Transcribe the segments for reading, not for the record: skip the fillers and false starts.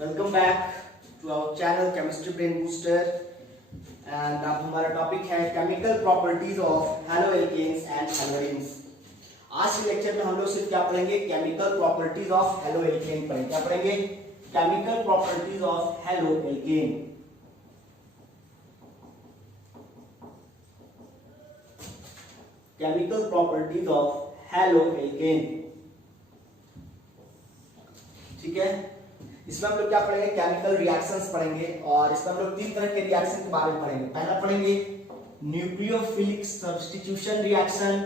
Welcome back to our channel chemistry brain booster and अब हमारा topic है chemical properties of haloalkanes and haloarenes. आज के lecture में हम लोग सिर्फ क्या पढ़ेंगे, केमिकल प्रॉपर्टीज ऑफ हेलोएल्केन पढ़ेंगे। क्या पढ़ेंगे? Chemical properties of haloalkane. Chemical properties of haloalkane, ठीक है। इसमें हम लोग क्या पढ़ेंगे, केमिकल रिएक्शंस पढ़ेंगे और इसमें हम लोग तीन तरह के रिएक्शन के बारे में पढ़ेंगे। पहला पढ़ेंगे nucleophilic substitution reaction,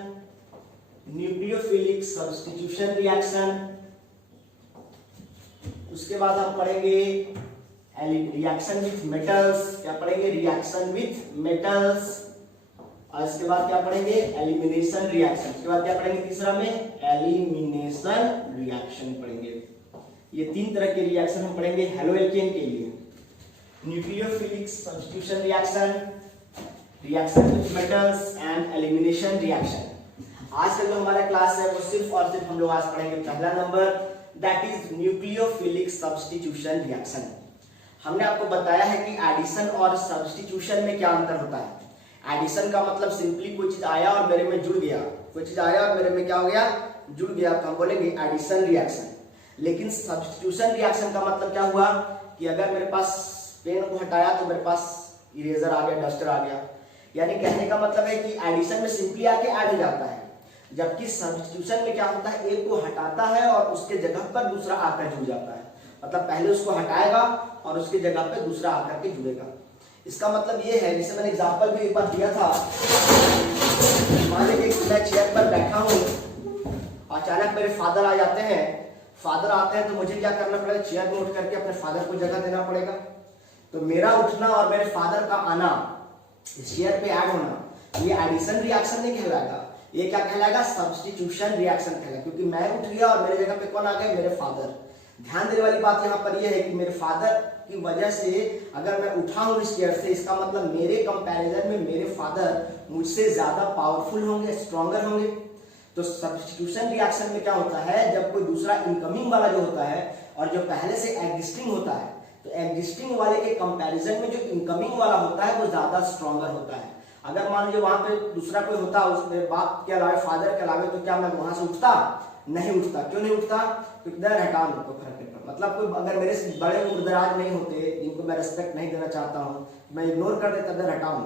nucleophilic substitution reaction. उसके बाद हम पढ़ेंगे रिएक्शन विथ मेटल्स। क्या पढ़ेंगे? Reaction with metals. और इसके बाद क्या पढ़ेंगे? Elimination reaction. उसके बाद क्या पढ़ेंगे? तीसरा में एलिमिनेशन रिएक्शन पढ़ेंगे। ये तीन तरह के रिएक्शन हम पढ़ेंगे हेलोएल्केन के लिए। Nucleophilic substitution reaction, reaction with metals and elimination reaction. आज का जो हमारा क्लास है वो सिर्फ और सिर्फ हम लोग आज पढ़ेंगे पहला number, that is nucleophilic substitution reaction. हमने आपको बताया है कि एडिशन और सब्स्टिट्यूशन में क्या अंतर होता है। एडिशन का मतलब सिंपली कोई चीज आया और मेरे में जुड़ गया, कोई चीज आया और मेरे में क्या हो गया, जुड़ गया, तो हम बोलेंगे एडिशन रिएक्शन। लेकिन सब्स्टिट्यूशन रिएक्शन का मतलब क्या हुआ कि अगर मेरे पास पेन को हटाया तो मेरे पास इरेजर आ गया, डस्टर आ गया। यानी कहने का मतलब है कि एडिशन में सिंपली आके ऐड हो जाता है, जबकि सब्स्टिट्यूशन में क्या होता है, एक को हटाता है और उसके जगह पर दूसरा आकर जुड़ जाता है। मतलब पहले उसको हटाएगा और उसके जगह पे दूसरा आकर के जुड़ेगा। इसका मतलब ये है, जैसे मैंने एग्जाम्पल भी एक बार दिया था, मान लीजिए मैं चेयर पर बैठा हूँ, अचानक मेरे फादर आ जाते हैं। फादर आते हैं तो मुझे क्या करना पड़ेगा, चेयर में उठ करके अपने फादर को जगह देना पड़ेगा। तो मेरा उठना और मेरे फादर का आना, चेयर पे ऐड होना, ये एडिशन रिएक्शन नहीं कहलाएगा, ये क्या कहलाएगा, सब्स्टिट्यूशन रिएक्शन कहलाएगा। क्योंकि मैं उठ गया और मेरे जगह पे कौन आ गए, मेरे फादर। ध्यान देने वाली बात यहाँ पर यह है कि मेरे फादर की वजह से अगर मैं उठा हूं इस चेयर से, इसका मतलब मेरे कंपैरिजन में मेरे फादर मुझसे ज्यादा पावरफुल होंगे, स्ट्रॉन्गर होंगे। तो सब्स्टिट्यूशन रिएक्शन में क्या होता है, जब कोई दूसरा इनकमिंग वाला जो होता है और जो पहले से एग्जिस्टिंग होता है, तो एग्जिस्टिंग वाले के कंपैरिजन में जो इनकमिंग वाला होता है वो ज्यादा स्ट्रॉन्गर होता है। अगर मान लीजिए वहां पे दूसरा कोई होता, उसमें बाप के अलावा, फादर के अलावा, तो क्या मैं वहां से उठता? नहीं उठता। क्यों नहीं उठता? क्योंकि इधर हटा लो तो फर्क नहीं पड़ता। मतलब कोई अगर मेरे से बड़े उम्रदराज नहीं होते, जिनको मैं रिस्पेक्ट नहीं देना चाहता हूँ, मैं इग्नोर कर देता, इधर हटाऊं।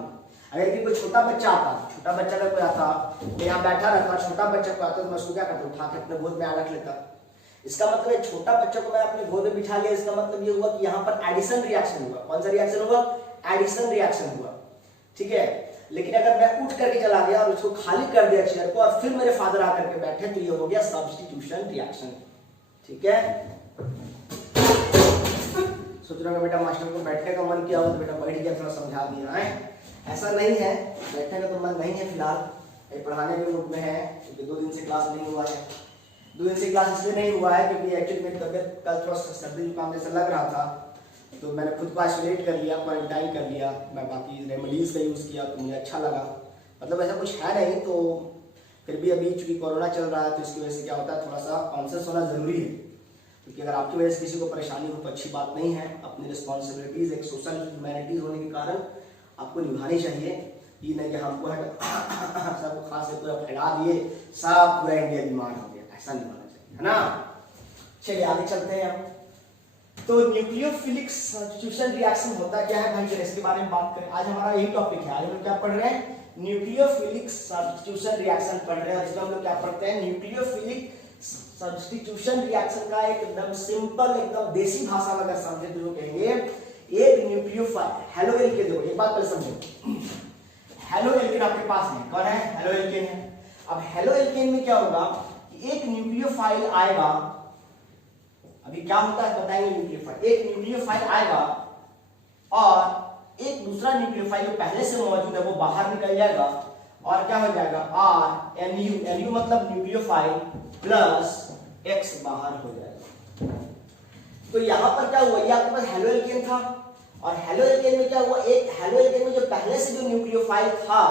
अगर कोई छोटा बच्चा आता, छोटा बच्चा अगर कोई आता, मैं यहाँ बैठा रहता, छोटा बच्चा को आता तो मैं उसको क्या करता, उठा के अपने गोद में रख लेता। इसका मतलब है छोटा बच्चा को मैं अपने गोद में बिठा लिया। इसका मतलब ये हुआ कि यहाँ पर एडिशन रिएक्शन हुआ। कौन सा रिएक्शन हुआ? एडिशन रिएक्शन हुआ, ठीक है। लेकिन अगर मैं उठ करके चला गया और उसको खाली कर दिया चेयर को और फिर मेरे फादर आकर के बैठे, तो ये हो गया सब्स्टिट्यूशन रिएक्शन, ठीक है। सोच रहा हूँ बेटा मास्टर को बैठने का मन किया हो तो बेटा बैठ गया, थोड़ा समझा दिया है। ऐसा नहीं है, बैठने का तो मन नहीं है फिलहाल, पढ़ाने के मूड में है, क्योंकि 2 दिन से क्लास नहीं हुआ है। 2 दिन से क्लास इसलिए नहीं हुआ है क्योंकि एक्चुअली मेरी तबियत कल थोड़ा सर्दी जुकाम जैसा लग रहा था, तो मैंने खुद को आइसोलेट कर लिया, क्वारंटाइन कर लिया। मैं बाकी रेमेडीज का यूज़ किया तो मुझे अच्छा लगा। मतलब ऐसा कुछ है नहीं, तो फिर भी अभी चूंकि कोरोना चल रहा है तो इसकी वजह से क्या होता है, थोड़ा सा कॉन्शियस होना जरूरी है। क्योंकि अगर आपकी वजह से किसी को परेशानी हो तो अच्छी बात नहीं है। अपनी रिस्पॉन्सिबिलिटीज एक सोशल ह्यूमैनिटीज होने के कारण आपको निभानी चाहिए। ये नहीं कि हमको सब खांसी पूरा फैला दिए, सब पूरा इंडिया बीमार हो गया, ऐसा नहीं होना चाहिए, है ना। चलिए आगे चलते हैं हम। तो न्यूक्लियोफिलिक सब्स्टिट्यूशन रिएक्शन होता क्या है भाई, चलिए इसके बारे में बात करें। आज हमारा यही टॉपिक है। आज हम लोग क्या पढ़ रहे हैं, न्यूक्लियोफिलिक सब्स्टिट्यूशन रिएक्शन पढ़ रहे हैं। इसमें हम लोग क्या पढ़ते हैं, न्यूक्लियोफिलिक सब्स्टिट्यूशन रिएक्शन का एक एकदम सिंपल, एकदम देसी भाषा में अगर समझे तो कहेंगे, एक न्यूक्लियोफाइल हेलोएल्केन। देखो एक बात पहले समझो, हेलोएल्केन आपके पास है, कौन है, हेलोएल्केन है। अब हेलोएल्केन में क्या होगा कि एक न्यूक्लियोफाइल आएगा। अभी क्या होता है बताएंगे, न्यूक्लियोफाइल, एक न्यूक्लियोफाइल आएगा और एक दूसरा न्यूक्लियोफाइल जो पहले से मौजूद है वो बाहर निकल जाएगा और क्या हो जाएगा, RNU मतलब न्यूक्लियोफाइल प्लस X बाहर हो जाएगा। तो यहां पर क्या हुआ, ये आपके पास हेलोएल्केन था और हेलोएल्केन में क्या हुआ, एक हेलोएल्केन में जो पहले से जो न्यूक्लियोफाइल था,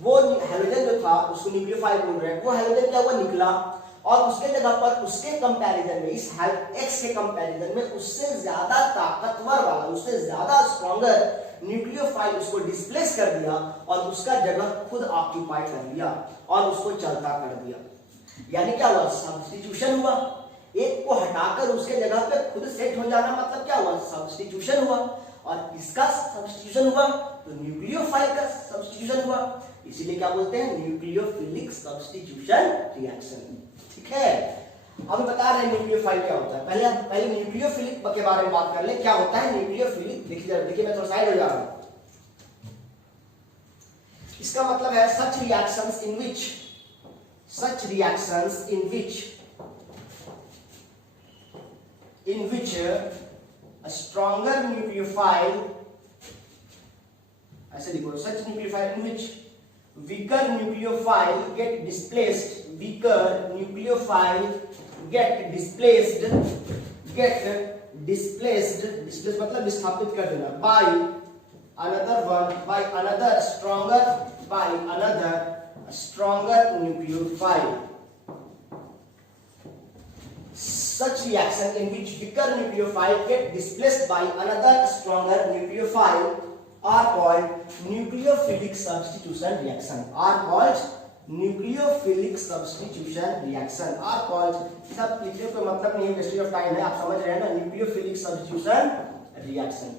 वो हेलोजन जो था उसको न्यूक्लियोफाइल बोल रहे हैं, वो हेलोजन क्या हुआ, निकला और उसके जगह पर उसके कंपैरिजन में, इस हेल्प एक्स के कंपैरिजन में उससे ज्यादा ताकतवर वाला, उससे ज्यादा स्ट्रॉन्गर न्यूक्लियोफाइल उसको डिस्प्लेस कर दिया और उसका जगह खुद ऑक्यूपाई कर लिया और उसको चलता कर दिया। यानी क्या हुआ? सब्स्टिट्यूशन हुआ। एक को हटाकर उसके जगह पे खुद सेट हो जाना मतलब क्या हुआ? सब्स्टिट्यूशन हुआ। और किसका सब्स्टिट्यूशन हुआ? तो न्यूक्लियोफाइल का सब्स्टिट्यूशन हुआ। इसीलिए क्या बोलते हैं? Nucleophilic substitution reaction. ठीक है, अब बता रहे हैं न्यूक्लियोफाइल क्या होता है। पहले न्यूक्लियोफिलिक के बारे में बात कर ले। क्या होता है न्यूक्लियोफिलिक? देखिए मैं थोड़ा साइड हो जा रहा हूं। इसका मतलब है such reactions in which a stronger nucleophile, ऐसे लिखो, such nucleophile in which weaker nucleophile get displaced, displaced मतलब विस्थापित कर देना, by another stronger nucleophile. Such reaction in which weaker nucleophile get displaced by another stronger nucleophile are called nucleophilic substitution reaction. सब लिखने का मतलब नहीं है, वेस्टेज ऑफ टाइम है, आप समझ रहे हैं ना। Nucleophilic substitution reaction.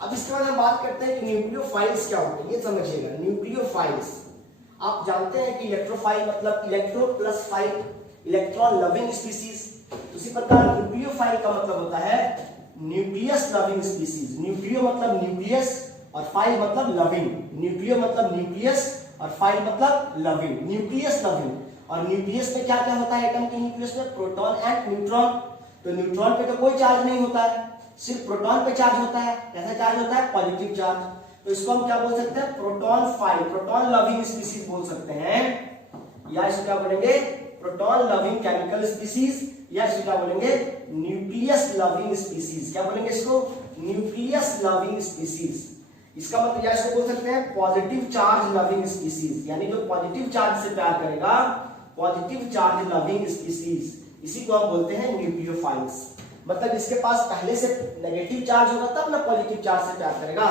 अब इसके बाद हम बात करते हैं कि न्यूक्लियोफाइल्स क्या होते हैं। ये समझिएगा, न्यूक्लियोफाइल्स आप जानते हैं कि इलेक्ट्रोफाइल मतलब electro plus file, electron loving species. उसी प्रकार न्यूक्लियोफाइल का मतलब होता है न्यूक्लियस लविंग स्पीसीज। न्यूक्लियो मतलब न्यूक्लियस और फाइल मतलब लविंग। न्यूक्लियो मतलब न्यूक्लियस और फाइल मतलब लविंग, न्यूक्लियस लविंग। और न्यूक्लियस में क्या क्या होता है? एटम के न्यूक्लियस में प्रोटॉन एंड न्यूट्रॉन। तो न्यूट्रॉन पे तो कोई चार्ज नहीं होता है, सिर्फ प्रोटॉन पे चार्ज होता है। कैसा चार्ज होता है? Positive charge. तो इसको हम क्या बोल सकते हैं? Proton file, proton loving species बोल सकते हैं। या इसको क्या बोलेंगे? प्रोटॉन लविंग केमिकल स्पीसीज, या इसको क्या बोलेंगे? Nucleus loving species. क्या बोलेंगे इसको? Nucleus loving species. इसका मतलब या इसको बोल सकते हैं पॉजिटिव चार्ज लविंग स्पीसीज, यानी जो पॉजिटिव चार्ज से प्यार करेगा, पॉजिटिव चार्ज लविंग स्पीसीज, इसी को हम बोलते हैं न्यूक्लियोफाइल्स। मतलब इसके पास पहले से नेगेटिव चार्ज होगा तब ना पॉजिटिव चार्ज से प्यार करेगा।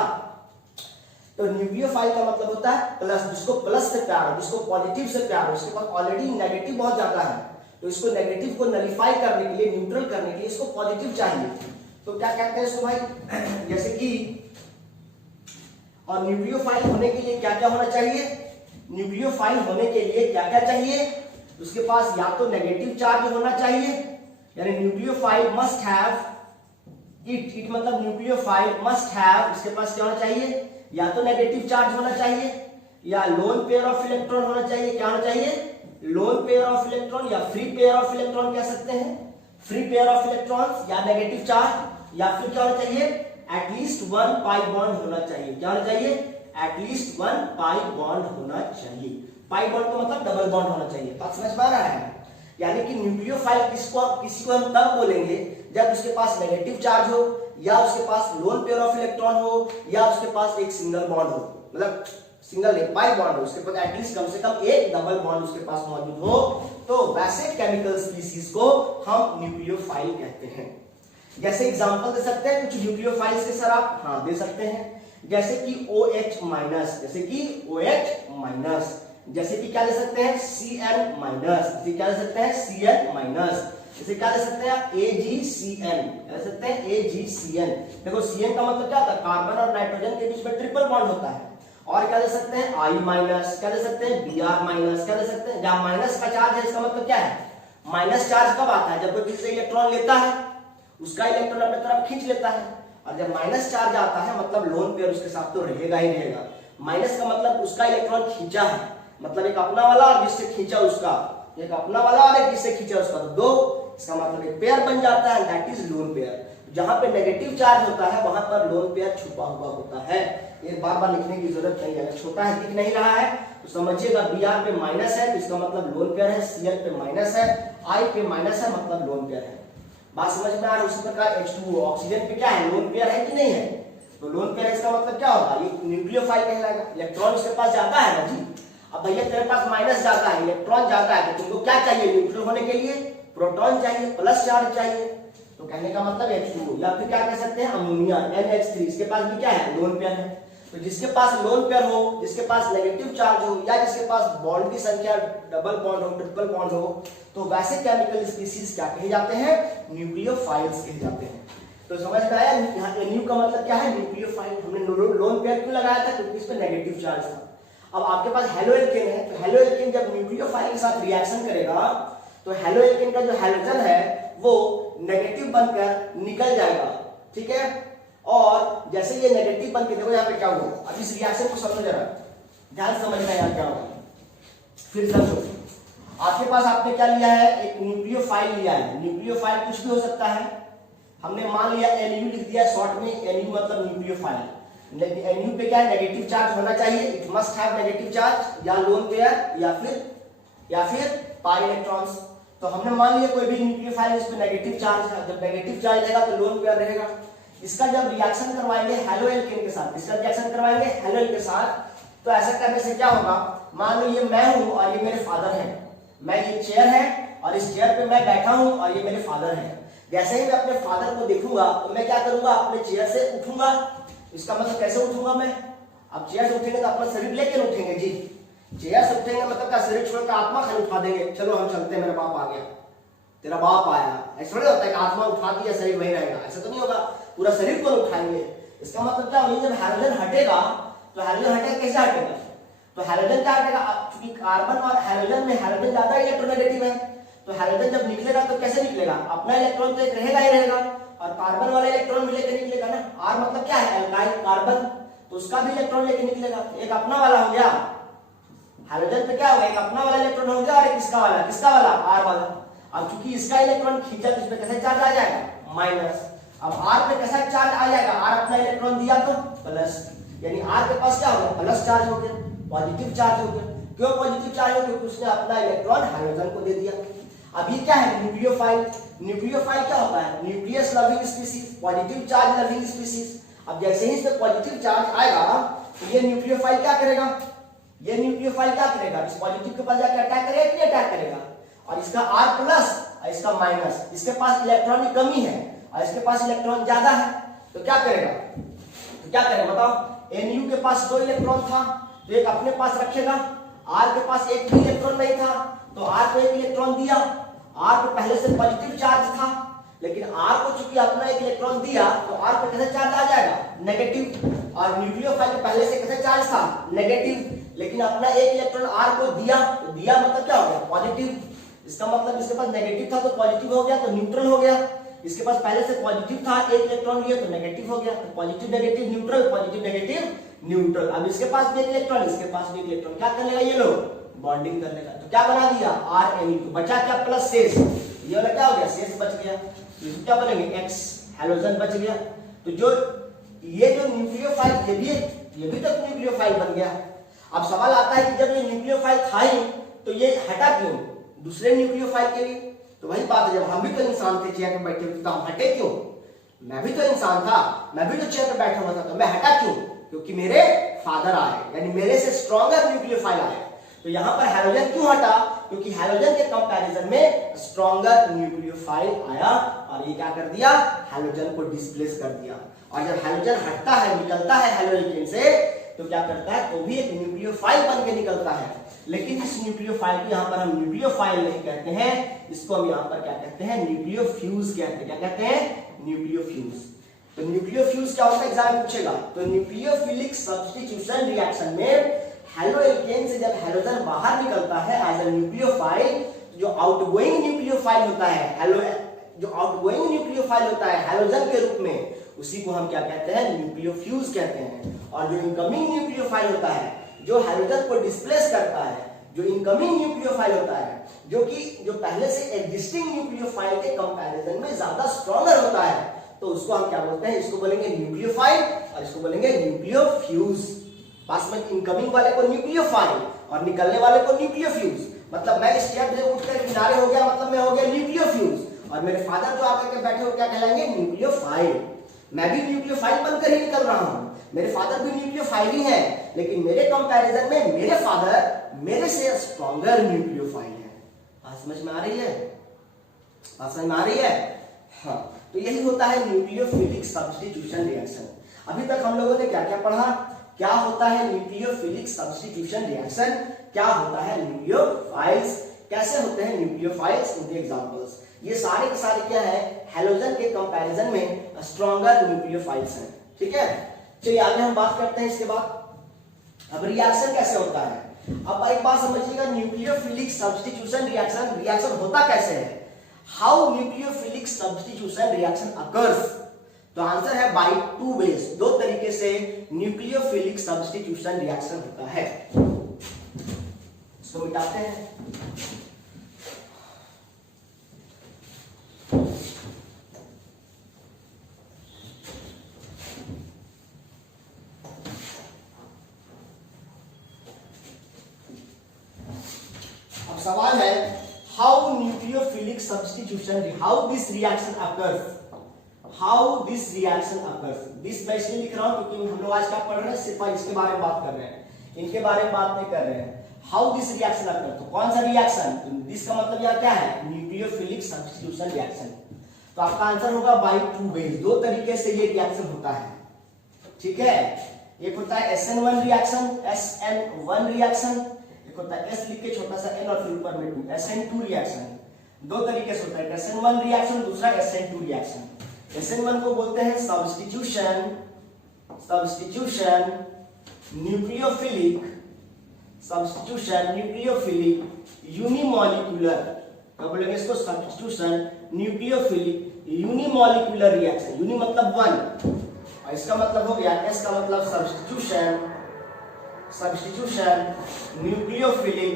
तो न्यूक्लियोफाइल का मतलब होता है प्लस, जिसको प्लस से प्यार हो, जिसको पॉजिटिव से प्यार हो, उसके पास ऑलरेडी नेगेटिव बहुत ज्यादा है, तो इसको नेगेटिव को नलिफाई करने के लिए, न्यूट्रल करने के लिए इसको पॉजिटिव चाहिए। तो क्या कहते हैं इसको भाई? जैसे कि, और न्यूक्लियोफाइल होने के लिए क्या क्या होना चाहिए? न्यूक्लियोफाइल होने के लिए क्या क्या चाहिए? उसके पास या तो नेगेटिव चार्ज होना चाहिए, यानी न्यूक्लियोफाइल मस्ट हैव इट मतलब न्यूक्लियोफाइल मस्ट हैव, इसके पास क्या होना चाहिए? या तो नेगेटिव चार्ज होना चाहिए, या लोन पेयर ऑफ इलेक्ट्रॉन होना चाहिए। क्या होना चाहिए? लोन पेयर ऑफ इलेक्ट्रॉन या फ्री पेयर ऑफ इलेक्ट्रॉन कह सकते हैं। फ्री पेयर ऑफ इलेक्ट्रॉन्स या नेगेटिव चार्ज, या फिर क्या होना चाहिए? एटलीस्ट 1 पाई बॉन्ड होना चाहिए। क्या होना चाहिए? एटलीस्ट 1 पाई बॉन्ड होना चाहिए। पाई बॉन्ड तो मतलब डबल बॉन्ड होना चाहिए। बात समझ में आ रहा है? यानी कि न्यूक्लियोफाइल किसी को हम तब बोलेंगे जब उसके पास नेगेटिव चार्ज हो, या उसके पास लोन पेयर ऑफ इलेक्ट्रॉन हो, या उसके पास एक सिंगल बॉन्ड हो, मतलब सिंगल एक पाई बॉन्ड हो, उसके पास एटलीस्ट कम से कम एक डबल बॉन्ड उसके पास मौजूद हो। तो वैसे केमिकल स्पीसीज को हम न्यूक्लियोफाइल कहते हैं। जैसे एग्जांपल दे सकते हैं कुछ न्यूक्लियोफाइल्स के सर आप? हाँ दे सकते हैं। जैसे कि OH माइनस, जैसे कि OH माइनस, जैसे कि क्या ले सकते हैं? Cl माइनस, जैसे क्या ले सकते हैं? Cl माइनस, जैसे क्या ले सकते हैं? AgCN, क्या ले सकते हैं? AgCN। देखो Cn का मतलब क्या होता है? कार्बन और नाइट्रोजन के बीच में ट्रिपल बॉन्ड होता है। और क्या ले सकते हैं? I माइनस, क्या ले सकते हैं? Br माइनस, क्या ले सकते हैं? जहां माइनस का चार्ज है इसका मतलब क्या है? माइनस चार्ज कब आता है? जब कोई किसी से इलेक्ट्रॉन लेता है, उसका इलेक्ट्रॉन अपनी तरफ खींच लेता है। और जब माइनस चार्ज आता है मतलब लोन पेयर उसके साथ तो रहेगा ही रहेगा। माइनस का मतलब उसका इलेक्ट्रॉन खींचा है, मतलब एक अपना वाला और जिससे खींचा उसका, एक अपना वाला और एक जिससे खींचा उसका, तो दो, इसका मतलब एक पेयर बन जाता है, दैट इज लोन पेयर। जहां पे नेगेटिव चार्ज होता है वहां पर लोन पेयर छुपा हुआ होता है। ये बार बार लिखने की जरूरत नहीं है। अगर छोटा है दिख नहीं रहा है तो समझिएगा Br पे माइनस है तो इसका मतलब लोन पेयर है, Cl पे माइनस है, I पे माइनस है मतलब लोन पेयर है। बात समझ में आ रहा है? उसी प्रकार H2O ऑक्सीजन पे क्या है? लोन पेयर है कि नहीं है? तो लोन पेयर इसका मतलब क्या होगा? ये न्यूक्लियोफाइल कहलाएगा। इलेक्ट्रॉन उसके पास जाता है ना जी। अब भैया तेरे पास माइनस जाता है, इलेक्ट्रॉन जाता है, तो तुमको क्या चाहिए न्यूट्रल होने के लिए? प्रोटॉन चाहिए, प्लस चार्ज चाहिए। तो कहने का मतलब H2O, या फिर क्या कह सकते हैं अमोनिया NH3, इसके पास भी क्या है लोन पेयर है। तो जिसके पास लोन पेयर हो, जिसके पास नेगेटिव चार्ज हो, या जिसके पास बॉन्ड की संख्या डबल बॉन्ड हो, ट्रिपल बॉन्ड हो, तो वैसे केमिकल स्पीशीज क्या कहे जाते हैं? न्यूक्लियोफाइल्स कहे जाते हैं। तो समझ में आया यहाँ Nu का मतलब क्या है? न्यूक्लियोफाइल। हमने लोन पेयर क्यों लगाया था? क्योंकि इस पे नेगेटिव चार्ज था। अब आपके पास हेलो एल्केन है, तो हेलो एल्केन जब न्यूक्लियोफाइल के साथ रिएक्शन करेगा तो हेलो एल्केन का जो हैलोजन है वो नेगेटिव बनकर निकल जाएगा, ठीक है। और जैसे ये नेगेटिव बनकर, देखो यहाँ पे क्या हुआ, अब इस रिएक्शन को समझो जरा, ध्यान समझना यार क्या होगा। फिर समझो, आपके पास आपने क्या लिया है? एक न्यूक्लियोफाइल लिया है। न्यूक्लियोफाइल कुछ भी हो सकता है। हमने मान लिया NU लिख दिया शॉर्ट में, NU मतलब न्यूक्लियोफाइल। NU पे क्या है? नेगेटिव चार्ज होना चाहिए, it must have negative charge, या लोन पेयर या फिर पाई इलेक्ट्रॉन्स। तो हमने मान लिया कोई भी न्यूक्लियोफाइल इस पे नेगेटिव चार्ज है, जब नेगेटिव चार्ज रहेगा तो लोन पेयर रहेगा। इसका जब रिएक्शन करवाएंगे हेलो एल्केन के साथ, इसका रिएक्शन करवाएंगे हेलो के साथ, तो ऐसा करने से क्या होगा? मान लो ये मैं हूं और ये मेरे फादर हैं, मैं ये चेयर है और इस चेयर पे मैं बैठा हूं और ये मेरे फादर हैं। जैसे ही मैं अपने फादर को देखूंगा तो मैं क्या करूंगा? अपने चेयर से उठूंगा। इसका मतलब कैसे उठूंगा मैं? अब चेयर से उठेंगे तो अपना शरीर लेकर उठेंगे जी, चेयर से उठेंगे मतलब क्या? शरीर छोड़कर आत्मा खाली उठा देंगे, चलो हम चलते हैं, मेरा बाप आ गया, तेरा बाप आया। ऐसा थोड़ी होता है कि आत्मा उठा दिया शरीर वही रहेगा, ऐसा तो नहीं होगा, पूरा शरीर को उठाएंगे। इसका मतलब क्या होगा? जब हाइड्रोजन हटेगा तो हाइड्रोजन हटेगा, कैसे हटेगा? तो हाइड्रोजन क्या हटेगा? क्योंकि कार्बन और हाइड्रोजन में हाइड्रोजन ज्यादा इलेक्ट्रोनेगेटिव है, तो हाइड्रोजन जब निकलेगा तो कैसे निकलेगा? अपना इलेक्ट्रॉन तो एक रहेगा ही रहेगा, और कार्बन वाला इलेक्ट्रॉन भी लेकर निकलेगा ना। R मतलब क्या है? एल्काइल कार्बन, तो उसका भी इलेक्ट्रॉन लेकर निकलेगा, एक अपना वाला हो गया। हाइड्रोजन पे क्या होगा? एक अपना वाला इलेक्ट्रॉन हो गया और एक किसका वाला? किसका वाला? R वाला। अब चूंकि इसका इलेक्ट्रॉन खींचा तो इस पे कैसा चार्ज आ जाएगा? माइनस। अब R पे कैसा चार्ज आ जाएगा? R अपना इलेक्ट्रॉन दिया तो प्लस, यानी R के पास क्या हो गया? प्लस चार्ज हो गया, पॉजिटिव चार्ज हो गया। क्यों पॉजिटिव चार्ज हो? क्योंकि उसने अपना इलेक्ट्रॉन हाइड्रोजन को दे दिया। अब ये क्या है? न्यूक्लियोफाइल। न्यूक्लियोफाइल क्या होता है? Nucleus loving species, positive charge loving species. अब जैसे ही इस पे पॉजिटिव चार्ज आएगा तो ये न्यूक्लियोफाइल क्या करेगा? ये न्यूक्लियोफाइल क्या करेगा? इस पॉजिटिव के पास जाकर अटैक करेगा कि अटैक करेगा? और इसका R प्लस और इसका माइनस, इसके पास इलेक्ट्रॉन की कमी है और इसके पास इलेक्ट्रॉन ज्यादा है, तो क्या करेगा? बताओ। NU के पास 2 इलेक्ट्रॉन था, तो एक अपने पास रखेगा। R के पास एक भी इलेक्ट्रॉन नहीं था, तो R को एक इलेक्ट्रॉन दिया। R को पहले से पॉजिटिव चार्ज था, लेकिन R को चूंकि अपना एक इलेक्ट्रॉन दिया तो R पे कैसे चार्ज आ जाएगा? नेगेटिव। और न्यूक्लियोफाइल को पहले से कैसे चार्ज था? नेगेटिव, लेकिन अपना एक इलेक्ट्रॉन R को दिया, तो दिया मतलब क्या हो गया? पॉजिटिव। इसका मतलब इसके पास नेगेटिव था तो पॉजिटिव हो गया, तो न्यूट्रल हो गया। इसके पास पहले से पॉजिटिव था, एक इलेक्ट्रॉन लिया तो नेगेटिव हो गया, तो positive negative neutral, positive negative neutral. अब इसके पास भी एक इलेक्ट्रॉन, इसके पास भी एक इलेक्ट्रॉन, क्या कर लेगा ये लोग? बॉन्डिंग कर लेगा। तो क्या बना दिया? RNU। बचा क्या? प्लस शेष, ये वाला क्या हो गया? शेष बच गया। तो क्या बनेंगे? X हैलोजन बच गया। तो जो ये जो न्यूक्लियोफाइल, ये भी तो न्यूक्लियोफाइल बन गया। अब सवाल आता है कि जब ये न्यूक्लियोफाइल था ही तो ये हटा क्यों दूसरे न्यूक्लियोफाइल के लिए? तो वही बात है, जब हम भी तो इंसान थे, चेयर पे बैठे हुए, तो हम हटे क्यों? मैं भी तो इंसान था, मैं भी तो चेयर पे बैठा हुआ था, तो मैं हटा क्यों? क्योंकि मेरे फादर आए, यानी मेरे से स्ट्रॉन्गर न्यूक्लियोफाइल आए। तो यहाँ पर हैलोजन क्यों हटा? क्योंकि हैलोजन के कंपैरिजन में स्ट्रॉन्गर न्यूक्लियोफाइल आया और ये क्या कर दिया? हैलोजन को डिस्प्लेस कर दिया। और जब हैलोजन हटता है, निकलता है हैलोजन से, तो क्या करता है? तो भी एक न्यूक्लियोफाइल बन के निकलता है। लेकिन इस न्यूक्लियोफाइल को यहाँ पर हम न्यूक्लियोफाइल नहीं कहते हैं, इसको हम यहाँ पर क्या कहते हैं? न्यूक्लियोफ्यूज कहते हैं। क्या कहते हैं? न्यूक्लियोफ्यूज। तो न्यूक्लियोफ्यूज क्या होता है? एग्जाम पूछेगा। तो न्यूक्लियोफिलिक सब्स्टिट्यूशन रिएक्शन में हेलो एल्केन से जब हैलोजन बाहर निकलता है एज अ न्यूक्लियोफाइल, जो आउटगोइंग न्यूक्लियोफाइल होता है, जो आउटगोइंग न्यूक्लियोफाइल होता है हैलोजन के रूप में, उसी को हम क्या कहते हैं? न्यूक्लियोफ्यूज कहते हैं। और जो इनकमिंग न्यूक्लियोफाइल होता है, जो हैलोजन को डिस्प्लेस करता है, जो इनकमिंग न्यूक्लियोफाइल होता है, जो पहले से एग्जिस्टिंग न्यूक्लियोफाइल के कंपैरिजन में ज्यादा स्ट्रॉन्गर होता है, तो उसको हम क्या बोलते हैं? इसको बोलेंगे न्यूक्लियोफाइल और इसको बोलेंगे न्यूक्लियोफ्यूज। पास में इनकमिंग वाले को न्यूक्लियोफाइल और निकलने वाले को न्यूक्लियोफ्यूज। मतलब मैं इस चेयर से उठकर किनारे हो गया, मतलब मैं हो गया न्यूक्लियोफ्यूज, और मेरे फादर जो आकर के बैठे हो क्या कहलाएंगे? न्यूक्लियोफाइल। मैं भी न्यूक्लियोफाइल बनकर ही निकल रहा हूं, मेरे फादर भी न्यूक्लियोफाइल ही है, लेकिन मेरे कंपैरिजन में मेरे फादर मेरे से स्ट्रॉन्गर न्यूक्लियोफाइल है। बात समझ में आ रही है? बात समझ में आ रही है? हाँ, तो यही होता है न्यूक्लियोफिलिक सब्स्टिट्यूशन रिएक्शन। अभी तक हम लोगों ने क्या क्या पढ़ा? क्या होता है न्यूक्लियोफिलिक सब्स्टिट्यूशन रिएक्शन, क्या होता है न्यूक्लियोफाइल्स, कैसे होते हैं न्यूक्लियोफाइल्स, उनके एग्जांपल्स। ये सारे के सारे क्या है? हैलोजन के कंपैरिजन में स्ट्रॉन्गर न्यूक्लियोफाइल्स हैं। ठीक है, चलिए आगे हम बात करते हैं इसके बाद। अब रिएक्शन कैसे होता है? अब एक बात समझिएगा, न्यूक्लियोफिलिक सब्स्टिट्यूशन रिएक्शन होता कैसे है? How nucleophilic substitution reaction occurs? तो आंसर है बाय टू वेज, दो तरीके से न्यूक्लियोफिलिक सब्स्टिट्यूशन रिएक्शन होता है। इसको मिटाते हैं। अब सवाल है how nucleophilic substitution, how this reaction occurs, how this reaction occurs. This मैं इसलिए लिख रहा हूं क्योंकि हम लोग आज क्या पढ़ रहे हैं? सिर्फ इसके बारे में बात कर रहे हैं, इनके बारे में बात नहीं कर रहे हैं। हाउ दिस रिएक्शन अकर्स, तो कौन सा रिएक्शन? दिस का मतलब यहाँ क्या है? Nucleophilic substitution reaction. तो आपका आंसर होगा बाय टू वेज, दो तरीके से ये रिएक्शन होता है। ठीक है, एक होता है SN1 रिएक्शन, SN1 रिएक्शन, एक होता है S लिख के छोटा सा n और फिर ऊपर में 2, SN2 रिएक्शन। दो तरीके से होता है, SN1 रिएक्शन, दूसरा SN2 रिएक्शन। SN1 को बोलते हैं substitution nucleophilic, substitution nucleophilic unimolecular, क्या बोलेंगे इसको? Substitution nucleophilic unimolecular reaction. Uni मतलब वन, और इसका मतलब हो गया, एस का मतलब सब्स्टिट्यूशन न्यूक्लियोफिलिक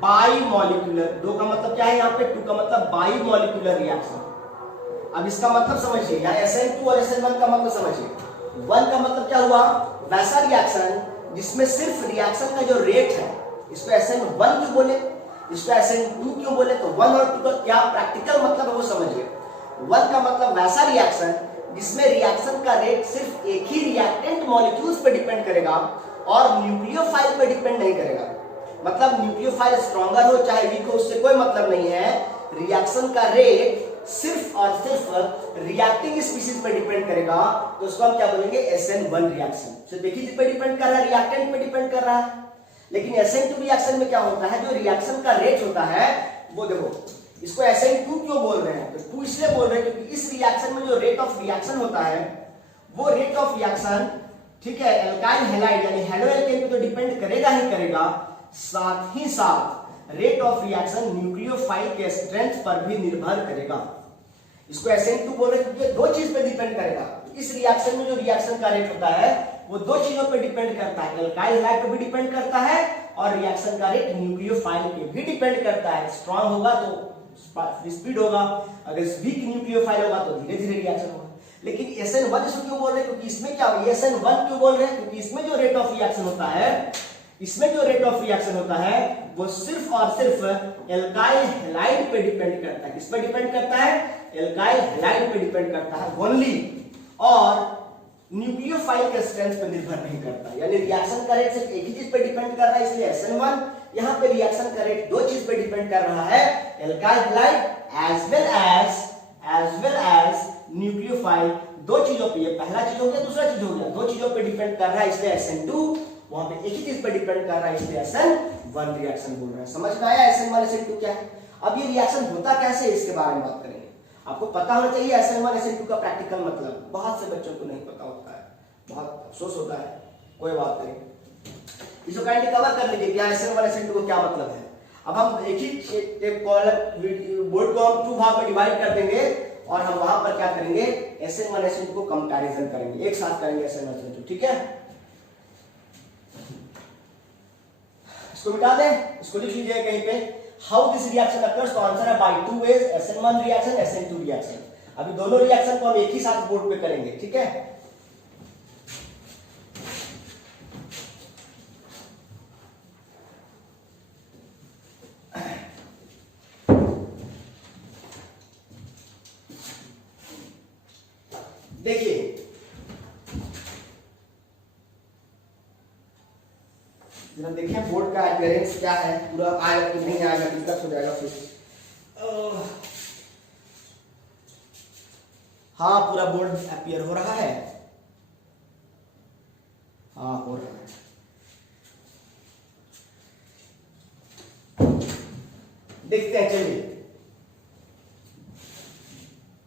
बाइमॉलिक्यूलर। दो का मतलब क्या है यहाँ पे? टू का मतलब बाइमॉलिक्यूलर रिएक्शन। अब इसका मतलब समझिए, यहाँ SN2 और SN1 का मतलब समझिए। वन का मतलब क्या हुआ? वैसा रिएक्शन जिसमें सिर्फ रिएक्शन का जो रेट है, इसको SN1 क्यों बोले, इसको SN2 क्यों बोले? तो वन और टू का क्या प्रैक्टिकल मतलब है वो समझिए। वन का मतलब वैसा रिएक्शन जिसमें रिएक्शन का रेट सिर्फ एक ही रिएक्टेंट मॉलिक्यूल्स पे डिपेंड करेगा और न्यूक्लियोफाइल पे डिपेंड नहीं करेगा। मतलब न्यूक्लियोफाइल स्ट्रॉन्गर हो चाहे वीक हो, उससे कोई मतलब नहीं है। रिएक्शन का रेट सिर्फ और सिर्फ रिएक्टिंग स्पीशीज पे डिपेंड करेगा, तो उसको हम क्या बोलेंगे? SN1 reaction. सिर्फ एक ही पे डिपेंड कर रहा है, रिएक्टेंट पे डिपेंड कर रहा है। लेकिन SN2 रिएक्शन में क्या होता है? जो रिएक्शन का रेट होता है वो देखो, इसको SN2 क्यों बोल रहे हैं? तो 2 इसलिए बोल रहे हैं क्योंकि इस रिएक्शन में जो रेट ऑफ रिएक्शन होता है वो रेट ऑफ रिएक्शन, ठीक है, एल्काइल हैलाइड यानी हेलो एल्केन पे तो डिपेंड करेगा ही करेगा, साथ ही साथ रेट ऑफ रिएक्शन न्यूक्लियोफाइल के स्ट्रेंथ पर भी निर्भर करेगा। इसको SN2 बोल रहे हैं क्योंकि दो चीज पे डिपेंड करेगा। इस रिएक्शन में जो रिएक्शन का रेट होता है वो दो चीजों पे डिपेंड करता है, एल्काइल हैलाइड पे भी डिपेंड करता है और रिएक्शन का रेट न्यूक्लियोफाइल पे भी डिपेंड करता है। स्ट्रांग होगा तो स्पीड होगा, अगर वीक न्यूक्लियोफाइल होगा तो धीरे धीरे रिएक्शन होगा। लेकिन SN1 इसको क्यों बोल रहे हैं? क्योंकि इसमें क्या होगा? SN1 क्यों बोल रहे हैं? क्योंकि इसमें जो रेट ऑफ रिएक्शन होता है, इसमें जो रेट ऑफ रिएक्शन होता है वो सिर्फ और सिर्फ एल्काइल हैलाइड पे डिपेंड करता है। किस पे डिपेंड करता है? एल्काइल हैलाइड पे डिपेंड करता है ओनली, और न्यूक्लियोफाइल के स्ट्रेंथ पे निर्भर नहीं करता। यानी रिएक्शन का रेट सिर्फ एक ही चीज पे डिपेंड कर रहा है, इसलिए SN1। यहाँ पे रिएक्शन का रेट दो चीज पे डिपेंड कर रहा है, alkyl halide as well as nucleophile. दो चीजों पे, ये पहला चीज हो गया, दूसरा चीज हो गया, दो चीजों पे डिपेंड कर रहा है, इसलिए SN2। वहां पे एक ही चीज पे डिपेंड कर रहा है, इसलिए SN1 रिएक्शन बोल रहे हैं। समझ में आया SN1 SN2 क्या है? अब ये रिएक्शन होता कैसे है इसके बारे में बात करेंगे। आपको पता होना चाहिए SN1 SN2 का प्रैक्टिकल मतलब। बहुत से बच्चों को नहीं पता होता है, बहुत अफसोस होता है, कोई बात नहीं। इसको काइंडली कवर कर लीजिए कि SN1 SN2 को क्या मतलब है। अब हम एक ही कॉलम बोर्ड को हम 2 भाग में डिवाइड कर देंगे और हम वहां पर क्या करेंगे? SN1 SN2 को कंपैरिजन करेंगे, एक साथ करेंगे SN1 SN2। ठीक है, इसको मिटा दें, इसको लिख लीजिए कहीं पे। हाउ दिस रिएक्शन अकर्स, तो आंसर है by two ways, SN1 reaction SN2 reaction. अभी दोनों रिएक्शन को हम एक ही साथ बोर्ड पे करेंगे। ठीक है, देखिए तो देखें बोर्ड का अपीयरेंस क्या है, पूरा आएगा कि नहीं आएगा, दिक्कत हो जाएगा फिर। हाँ पूरा बोर्ड अपीयर हो रहा है, हाँ हो रहा है। देखते हैं, चलिए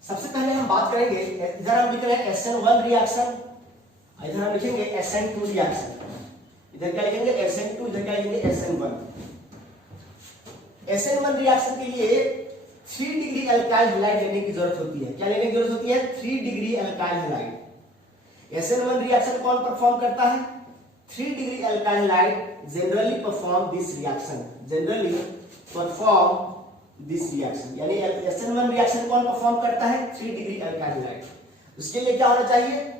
सबसे पहले हम बात करेंगे, इधर हम लिख रहे हैं SN1 रिएक्शन, इधर हम लिखेंगे SN2 रिएक्शन, इधर क्या लिखेंगे SN2, इधर क्या लिखेंगे SN1। SN1 रिएक्शन के लिए 3 डिग्री अल्काइल हैलाइड लेने की जरूरत होती है। क्या लेने की जरूरत होती है? 3 degree alkyl halide. SN1 reaction कौन परफॉर्म करता है? 3 degree alkyl halide generally perform this reaction, generally perform this reaction, यानी SN1 रिएक्शन कौन परफॉर्म करता है? 3 डिग्री अल्काइल हैलाइड। उसके लिए क्या होना चाहिए?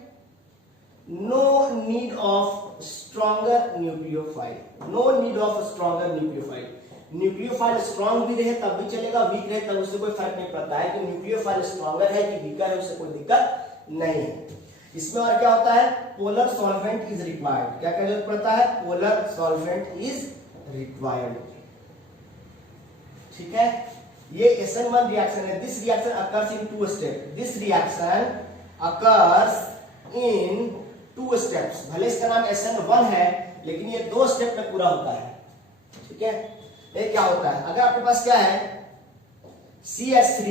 No need of stronger nucleophile, no need of stronger nucleophile. Nucleophile strong भी रहे तब भी चलेगा, वीक रहे तब उससे कोई फर्क नहीं पड़ता है कि न्यूक्लियोफाइल स्ट्रॉन्गर है कि वीकर है, उससे कोई दिक्कत नहीं है। इसमें और क्या होता है? Polar solvent is required. क्या क्या जरूरत पड़ता है? Polar solvent is required. ठीक है, ये SN1 रिएक्शन है। This reaction occurs in 2 step, this reaction occurs in 2 steps. भले इसका नाम SN1 है लेकिन ये 2 स्टेप में पूरा होता है। ठीक है, ये क्या होता है? अगर आपके पास क्या है CH3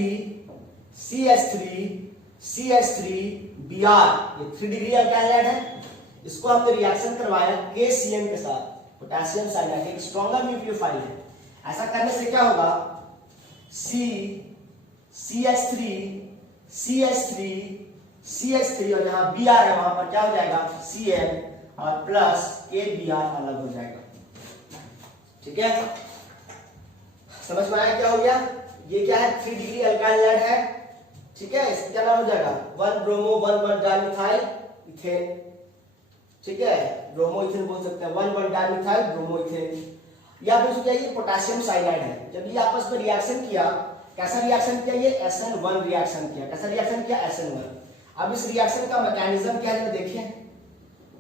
CH3 CH3 Br, ये 3 डिग्री अल्काइल हैलाइड है, इसको हमने रिएक्शन करवाया KCN के साथ, पोटेशियम साइनाइड, एक स्ट्रॉन्गर न्यूक्लियोफाइल है। ऐसा करने से क्या होगा? CH3 CH3 CH3 और जहां Br है वहां पर क्या हो जाएगा? Cn और प्लस KBr अलग हो जाएगा। ठीक है, समझ में आया क्या हो गया? ये क्या है? 3 डिग्री अल्काइल हैलाइड है। ठीक है, इसका क्या नाम हो जाएगा? 1 ब्रोमो 1 डाइमिथाइल इथेन। ठीक है, ब्रोमो इथेन बोल सकते हैं, 1 डाइमिथाइल ब्रोमो इथेन। या फिर क्या ये पोटेशियम साइनाइड है। जब ये आपस में रिएक्शन किया, कैसा रिएक्शन किया? ये SN1 रिएक्शन किया। कैसा रिएक्शन किया? SN1। अब इस रिएक्शन का मैकेनिज्म क्या है देखिए।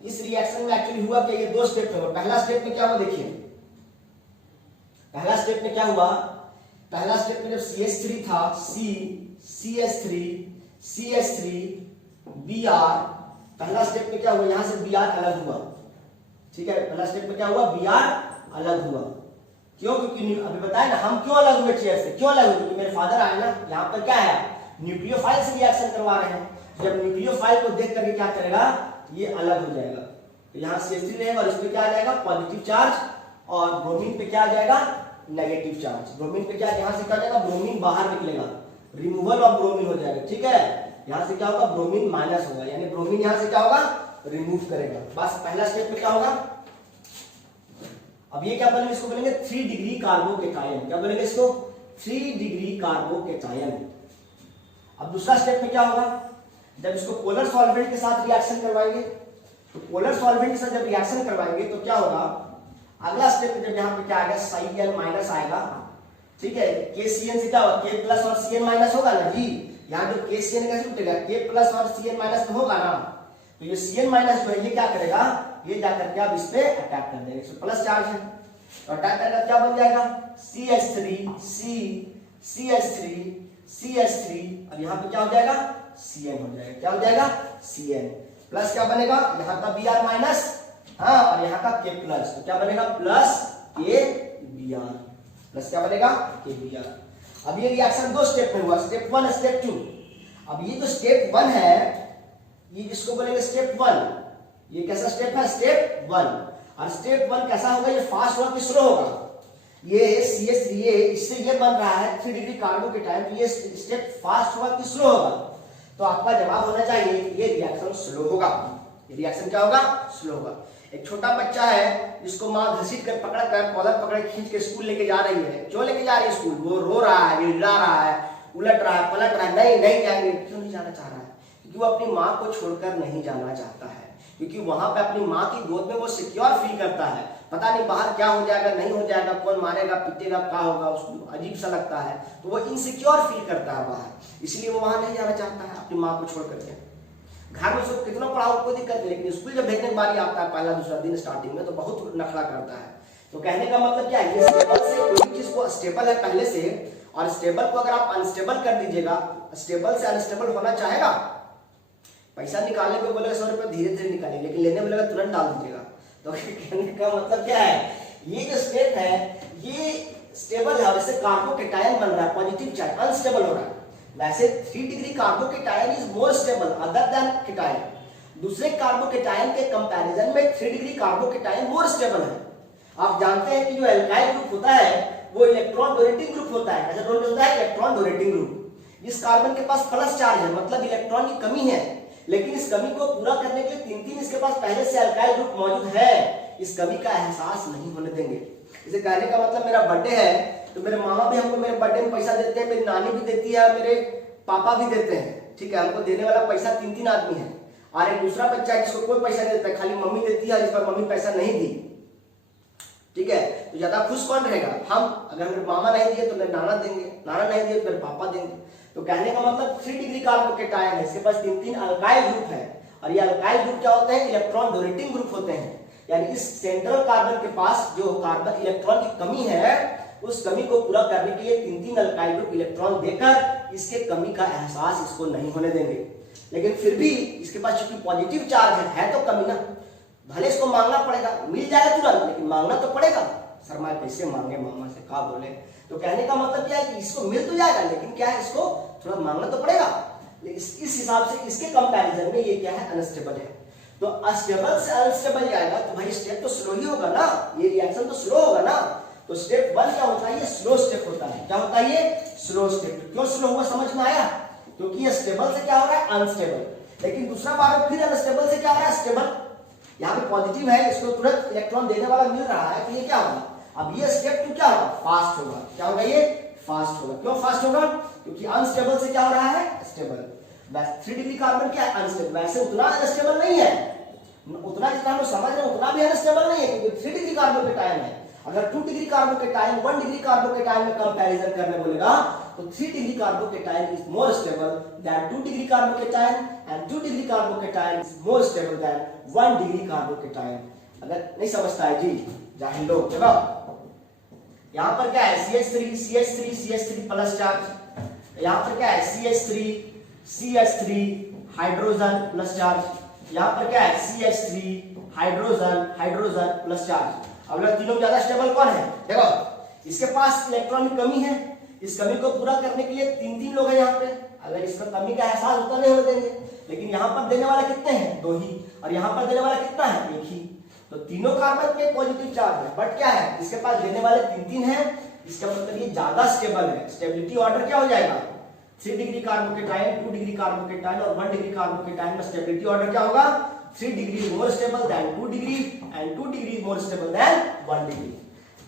इस रिएक्शन में एक्चुअली हुआ क्या? ये 2 स्टेप में हुआ। पहला स्टेप में क्या हुआ देखिए, पहला स्टेप में क्या हुआ? पहला स्टेप में जब CH3 था, CH3 CH3 Br, पहला स्टेप में क्या हुआ? यहां से Br अलग हुआ। ठीक है, पहला स्टेप में क्या हुआ? Br अलग हुआ। क्यों? क्योंकि अभी बताया ना हम क्यों अलग हुए चेयर से, क्यों अलग हुए? क्योंकि मेरे फादर आए ना, यहाँ पर क्या है? न्यूक्लियोफाइल से रिएक्शन करवा रहे हैं। जब न्यूक्लियोफाइल को देख करके क्या करेगा? ये अलग हो जाएगा। तो यहाँ CH3 रहेगा और इसमें क्या आ जाएगा? पॉजिटिव चार्ज, और ब्रोमीन पे क्या आ जाएगा? Negative charge. ब्रोमीन पे क्या, यहां से क्या जाएगा? ब्रोमीन बाहर निकलेगा, रिमूवल ऑफ ब्रोमीन हो जाएगा। ठीक है, यहां से क्या होगा? ब्रोमीन माइनस होगा, यानी ब्रोमीन यहां से क्या होगा? रिमूव करेगा। बस पहला स्टेप में क्या होगा? अब ये क्या बोलेंगे? इसको बोलेंगे 3 डिग्री कार्बोकेटायन। क्या बोलेंगे इसको? 3 डिग्री कार्बोकेटायन। अब दूसरा स्टेप में क्या होगा? जब इसको पोलर सॉल्वेंट के साथ रिएक्शन करवाएंगे, तो पोलर सॉल्वेंट के साथ जब रिएक्शन करवाएंगे तो क्या होगा? अगला स्टेप में जब यहाँ पे क्या आएगा? Cn माइनस आएगा। ठीक है, KCN से क्या होगा? K प्लस और Cn माइनस होगा ना जी। यहाँ जो KCN कैसे उठेगा? K प्लस और Cn माइनस में होगा ना। तो ये Cn माइनस जो है ये क्या करेगा? ये जाकर के अब इस पे अटैक कर देगा। इसमें प्लस चार्ज है तो अटैक करके क्या बन जाएगा? CH3 और यहाँ पे क्या हो जाएगा? Cn हो जाएगा। क्या हो जाएगा? Cn प्लस क्या बनेगा? यहाँ का Br माइनस, हाँ, और यहाँ का K प्लस, तो क्या बनेगा? प्लस KBr, प्लस क्या बनेगा? KBr। अब ये रिएक्शन 2 स्टेप में हुआ, स्टेप 1 स्टेप 2। अब ये जो स्टेप 1 है, ये इसको बोलेंगे स्टेप 1। ये कैसा स्टेप है? स्टेप 1। और स्टेप 1 कैसा होगा? ये फास्ट होगा कि स्लो होगा? ये CH3 इससे ये बन रहा है 3 डिग्री कार्बोकेटायन, तो ये स्टेप फास्ट होगा कि स्लो होगा? तो आपका जवाब होना चाहिए ये रिएक्शन स्लो होगा। ये रिएक्शन क्या होगा? स्लो होगा। एक छोटा बच्चा है जिसको माँ घसीट कर पकड़ कर कॉलर पकड़ खींच के स्कूल लेके जा रही है। क्यों लेके जा रही है स्कूल? वो रो रहा है, गिड़ा रहा है, उलट रहा है, पलट रहा है, नहीं जाएंगे। क्यों नहीं जाना चाह रहा है? क्योंकि वो अपनी माँ को छोड़कर नहीं जाना चाहता है, क्योंकि वहां पे अपनी माँ की गोद में वो सिक्योर फील करता है। पता नहीं बाहर क्या हो जाएगा, नहीं हो जाएगा, कौन मारेगा पीटेगा, क्या होगा, उसको अजीब सा लगता है, तो वो इनसिक्योर फील करता है बाहर, इसलिए वो वहां नहीं जाना चाहता है अपनी माँ को छोड़ करके। घर में उसको कितना पढ़ाओ कोई दिक्कत नहीं, लेकिन स्कूल जब भेजने की बारी आता है पहला दूसरा दिन स्टार्टिंग में, तो बहुत नखरा करता है। तो कहने का मतलब क्या है, ये स्टेबल से कोई भी चीज को स्टेबल है पहले से, और स्टेबल को अगर आप अनस्टेबल कर दीजिएगा, स्टेबल से अनस्टेबल होना चाहेगा, पैसा निकालने को बोलेगा 100 रुपये धीरे धीरे निकालिए, लेकिन लेने बोलेगा तुरंत डाल दीजिएगा। तो कहने का मतलब क्या है, ये जो स्टेट है ये स्टेबल है और इससे कार्बोकेटायन बन रहा है, पॉजिटिव चार्ज, अनस्टेबल हो रहा है। वैसे 3 degree carbocation is more stable other than cation. दूसरे कार्बोकेटायन के कंपैरिजन में 3 डिग्री कार्बोकेटायन मोर स्टेबल है। आप जानते हैं कि जो एल्काइल ग्रुप होता है वो इलेक्ट्रॉन डोनेटिंग ग्रुप होता है। ऐसा होता है इलेक्ट्रॉन डोनेटिंग ग्रुप। इस कार्बन के पास प्लस चार्ज है, मतलब इलेक्ट्रॉन की कमी है, लेकिन इस कमी को पूरा करने के लिए 3-3 इसके पास पहले से एल्काइल ग्रुप मौजूद है। इस कमी का एहसास नहीं होने देंगे। इसे कहने का मतलब मेरा बर्थडे है तो मेरे मामा भी हमको मेरे बर्थडे में पैसा देते हैं, मेरी नानी भी देती है, मेरे पापा भी देते हैं, ठीक है। हमको देने वाला पैसा 3-3 आदमी है, और एक दूसरा बच्चा है जिसको कोई पैसा नहीं देता है, खाली मम्मी देती है, जिस पर मम्मी पैसा नहीं दी, ठीक है। तो ज्यादा खुश कौन रहेगा, हम। अगर मेरे मामा नहीं दिए तो मेरे नाना देंगे, नाना नहीं दिए तो मेरे पापा देंगे। तो कहने का मतलब 3 डिग्री कार्बोकेटायन है, इसके पास 3-3 अल्काइल ग्रुप है, और ये अल्काइल ग्रुप क्या होते हैं, इलेक्ट्रॉन डोनेटिंग ग्रुप होते हैं। यानी इस सेंट्रल कार्बन के पास जो कार्बन इलेक्ट्रॉन की कमी है, उस कमी को पूरा करने के लिए 3-3 अल्काइल ग्रुप इलेक्ट्रॉन देकर इसके कमी का एहसास इसको नहीं होने देंगे। लेकिन फिर भी इसके पास चूंकि पॉजिटिव चार्ज है तो कमी ना, भले इसको मांगना पड़ेगा, मिल जाएगा तुरंत, लेकिन मांगना तो पड़ेगा। शर्मा कैसे मांगे, मामा से का बोले। तो कहने का मतलब क्या है कि इसको मिल तो जाएगा, लेकिन क्या है, इसको थोड़ा मांगना तो पड़ेगा। इस हिसाब से इसके कंपैरिजन में ये क्या है, अनस्टेबल है। तो अस्टेबल से अनस्टेबल जाएगा तो भाई स्टेप तो स्लो ही होगा ना, ये रिएक्शन तो स्लो होगा ना। तो स्टेप 1 क्या होता है, ये स्लो स्टेप होता है। क्या होता है, ये स्लो स्टेप। क्यों स्लो हुआ समझ में आया, क्योंकि ये स्टेबल से क्या हो रहा है, अनस्टेबल। लेकिन दूसरा बार फिर अनस्टेबल से क्या हो रहा है, स्टेबल। यहाँ पे पॉजिटिव है, इसको तुरंत इलेक्ट्रॉन देने वाला मिल रहा है, तो ये क्या होगा, अब ये स्टेप 2 क्या होगा, फास्ट होगा। क्या होगा, ये फास्ट होगा। क्यों फास्ट होगा, क्योंकि अनस्टेबल से क्या हो रहा है, स्टेबल। 3 डिग्री कार्बन क्या है, अनस्टेबल। वैसे उतना अनस्टेबल नहीं है, उतना जितना हम समझ रहे हैं उतना भी अनस्टेबल नहीं है, क्योंकि 3 डिग्री कार्बोकेटायन है। अगर 2 डिग्री कार्बोकेटायन 1 डिग्री कार्बोकेटायन में कंपैरिजन करने बोलेगा तो 3 degree carbocation is more stable then 2 degree carbocation, and 2 degree carbocation is more stable then 1 degree carbocation. अगर नहीं समझता है जी जाहिल लोग, देखो यहां पर क्या है, CH3 प्लस चार्ज। यहां पर क्या है, CH3 हाइड्रोजन प्लस चार्ज। यहां पर क्या है, CH3 हाइड्रोजन प्लस चार्ज। अब लोग तीनों ज्यादा स्टेबल कौन है, देखो इसके पास इलेक्ट्रॉन की कमी है, इस कमी को पूरा करने के लिए 3-3 लोग हैं यहाँ पे। अगर इसका कमी का एहसास होता नहीं होने देंगे, लेकिन यहाँ पर देने वाला कितने हैं, 2 ही, और यहाँ पर देने वाला कितना है, 1 ही। तो तीनों कार्बन पे पॉजिटिव चार्ज है, बट क्या है, इसके पास देने वाले 3-3 हैं, इसका मतलब ये ज्यादा स्टेबल है। स्टेबिलिटी ऑर्डर क्या हो जाएगा, 3 डिग्री कार्बोकेटायन, 2 डिग्री कार्बोकेटायन और 1 डिग्री कार्बोकेटायन में स्टेबिलिटी ऑर्डर क्या होगा, 3 degree more stable then 2 degree and 2 degree more stable then 1 degree.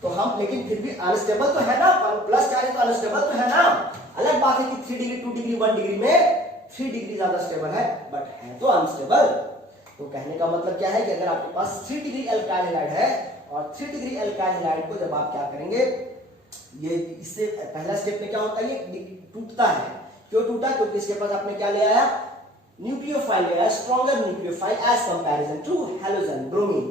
तो हम लेकिन फिर भी अनस्टेबल तो है ना, प्लस चार्ज तो अनस्टेबल तो है ना। अलग बात है कि 3 डिग्री 2 डिग्री 1 डिग्री में 3 डिग्री ज्यादा स्टेबल है, बट है तो अनस्टेबल। तो कहने का मतलब क्या है कि अगर आपके पास 3 डिग्री एल्काइल हैलाइड है, और 3 डिग्री एल्काइल हैलाइड को जब आप क्या करेंगे, ये इससे पहला स्टेप में क्या होता है, ये टूटता है। क्यों टूटा, क्योंकि इसके पास आपने क्या ले आया, न्यूक्लियोफाइल ले आया, stronger nucleophile as comparison to halogen bromine.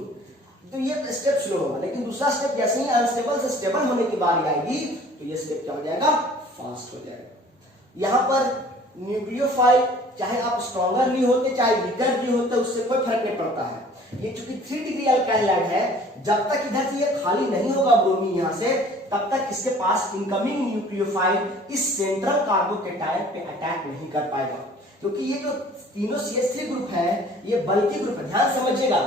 तो ये स्टेप स्लो होगा। लेकिन दूसरा स्टेप जैसे ही अनस्टेबल से स्टेबल होने की बारी आएगी तो ये स्टेप क्या हो जाएगा, फास्ट हो जाएगा। यहां पर न्यूक्लियोफाइल चाहे आप स्ट्रॉन्गर भी होते चाहे वीकर भी होते, उससे कोई फर्क नहीं पड़ता है। ये चूंकि 3 डिग्री अल्काइल हैलाइड है, जब तक इधर से ये खाली नहीं होगा ब्रोमीन यहां से, तब तक इसके पास इनकमिंग न्यूक्लियोफाइल इस सेंट्रल कार्बोकेटायन पे अटैक नहीं कर पाएगा। क्योंकि ये जो तीनों CH3 ग्रुप है ये बल्कि ग्रुप है, ध्यान समझिएगा।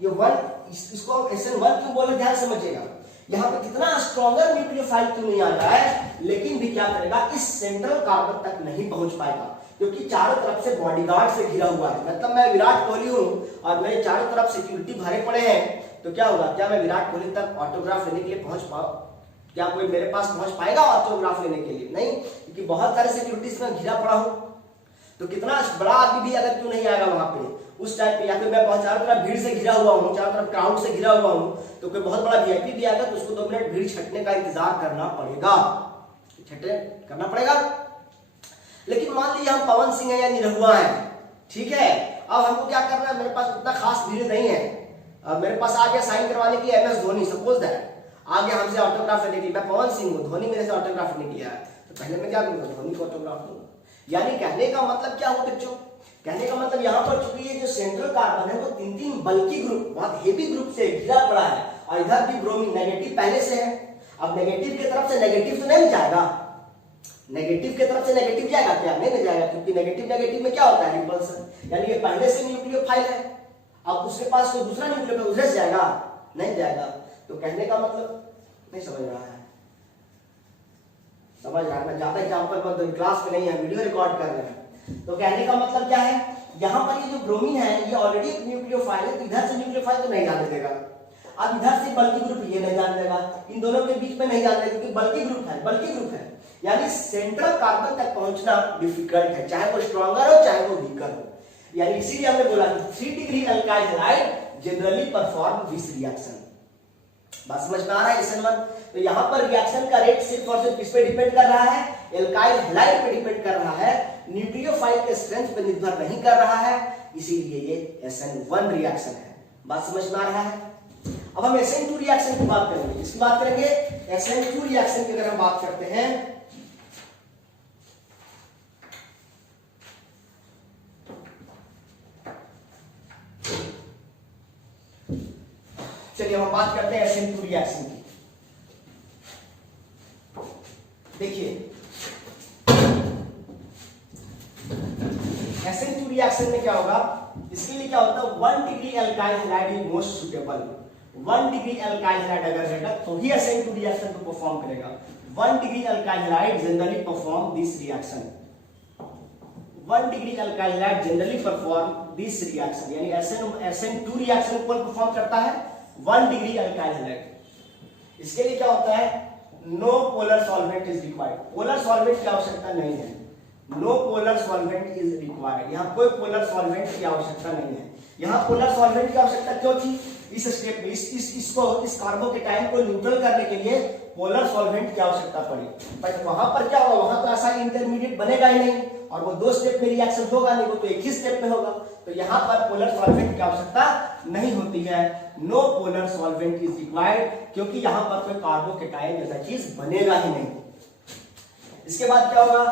ये 1 इसको SN1 क्यों बोले, ध्यान समझिएगा। यहाँ पे कितना स्ट्रॉन्गर न्यूक्लियोफाइल क्यों नहीं आ रहा है, लेकिन भी क्या करेगा, इस सेंट्रल कार्बन तक नहीं पहुंच पाएगा, क्योंकि चारों तरफ से बॉडीगार्ड से घिरा हुआ है। मतलब मैं विराट कोहली हूं और मेरे चारों तरफ सिक्योरिटी भरे पड़े हैं, तो क्या होगा, क्या मैं विराट कोहली तक ऑटोग्राफ लेने के लिए पहुंच पाऊं, क्या कोई मेरे पास पहुंच पाएगा ऑटोग्राफ लेने के लिए, नहीं, क्योंकि बहुत सारे सिक्योरिटीज में घिरा पड़ा हूं। तो कितना बड़ा आदमी भी अगर क्यों नहीं आएगा वहां पे उस टाइम पे, या फिर मैं बहुत चारों तरफ भीड़ से घिरा हुआ हूँ, चारों तरफ क्राउड से घिरा हुआ हूँ, तो कोई बहुत बड़ा VIP भी आएगा तो उसको 2 मिनट भीड़ छटने का इंतजार करना पड़ेगा, छटने करना पड़ेगा। लेकिन मान लीजिए हम पवन सिंह है या निरहुआ है, ठीक है, अब हमको क्या करना है, मेरे पास उतना खास भीड़ नहीं है, मेरे पास आ गया साइन करवाने के लिए MS धोनी, सपोज दैट। आगे हमसे ऑटोग्राफ लेने के लिए, मैं पवन सिंह हूँ, धोनी मेरे से ऑटोग्राफ नहीं लिया है, तो पहले मैं क्या करूँगा, धोनी को ऑटोग्राफ दूंगा। यानी कहने का मतलब क्या हो बच्चों, कहने का मतलब यहाँ पर चूंकि ये जो सेंट्रल कार्बन है वो 3 बल्कि ग्रुप, बहुत हेवी ग्रुप से घिरा पड़ा है, और इधर भी ब्रोमीन नेगेटिव पहले से है। अब नेगेटिव की तरफ से नेगेटिव तो नहीं जाएगा, नेगेटिव की तरफ से नेगेटिव जाएगा क्या, नहीं जाएगा, क्योंकि नेगेटिव नेगेटिव में क्या होता है, रिपल्सन। यानी ये पहले से न्यूक्लियोफाइल है, अब उसके पास कोई दूसरा न्यूक्लियोफाइल उधर से जाएगा, नहीं जाएगा। तो कहने का मतलब नहीं समझ रहा है, समझ रहा है, मैं ज्यादा एग्जांपल मत दो, क्लास में नहीं है, वीडियो रिकॉर्ड कर रहे हैं। तो कहने का मतलब क्या है, यहाँ पर ये जो ब्रोमीन है ये ऑलरेडी एक न्यूक्लियोफाइल है, तो इधर से न्यूक्लियोफाइल तो नहीं जाने देगा। अब इधर से बल्कि ग्रुप ये नहीं जाने देगा, इन दोनों के बीच में नहीं जाने देगा, क्योंकि बल्कि ग्रुप है, बल्कि ग्रुप है। यानी सेंट्रल कार्बन तक पहुंचना डिफिकल्ट है, चाहे वो स्ट्रॉन्गर हो चाहे वो वीकर हो। यानी इसीलिए हमने बोला कि 3 degree alkyl halide generally perform this reaction. बात समझ में आ रहा है SN1? तो यहाँ पर रिएक्शन का रेट सिर्फ और सिर्फ किस पे डिपेंड कर रहा है, एल्काइल हैलाइड पे डिपेंड कर रहा है, न्यूक्लियोफाइल के स्ट्रेंथ पे निर्भर नहीं कर रहा है, इसीलिए ये SN1 रिएक्शन है। बात समझ में आ रहा है? अब हम SN2 रिएक्शन की बात करेंगे, इसकी बात करेंगे। SN2 रिएक्शन की अगर हम बात करते हैं, चलिए हम बात करते हैं SN2 रिएक्शन की। देखिए SN2 रिएक्शन में क्या होगा, इसके लिए क्या होता है, 1 degree alkyl halide is most suitable. 1 degree alkyl halide अगर रहेगा तो ही SN2 रिएक्शन को परफॉर्म करेगा। 1 degree alkyl halide generally perform this reaction. 1 degree alkyl halide generally perform this reaction, यानी SN2 रिएक्शन कौन परफॉर्म करता है, 1 डिग्री अल्काइल हैलाइड। इसके लिए क्या होता है, no polar solvent is required. Polar solvent की आवश्यकता नहीं है, no polar solvent is required. यहाँ कोई पोलर सॉल्वेंट की आवश्यकता नहीं है। यहाँ पोलर सॉल्वेंट की आवश्यकता क्यों थी, इस स्टेप में इस कार्बोकेटाइन को न्यूट्रल करने के लिए पोलर सॉल्वेंट की आवश्यकता पड़ी। बट वहां पर क्या होगा, वहां तो ऐसा इंटरमीडिएट बनेगा ही नहीं, और वो 2 स्टेप में रिएक्शन होगा नहीं, वो तो एक ही स्टेप में होगा। तो यहाँ पर पोलर सॉल्वेंट की आवश्यकता नहीं होती है, no polar solvent is required, क्योंकि यहाँ पर कोई कार्बोकेटाइन जैसा चीज बनेगा ही नहीं। इसके बाद क्या होगा,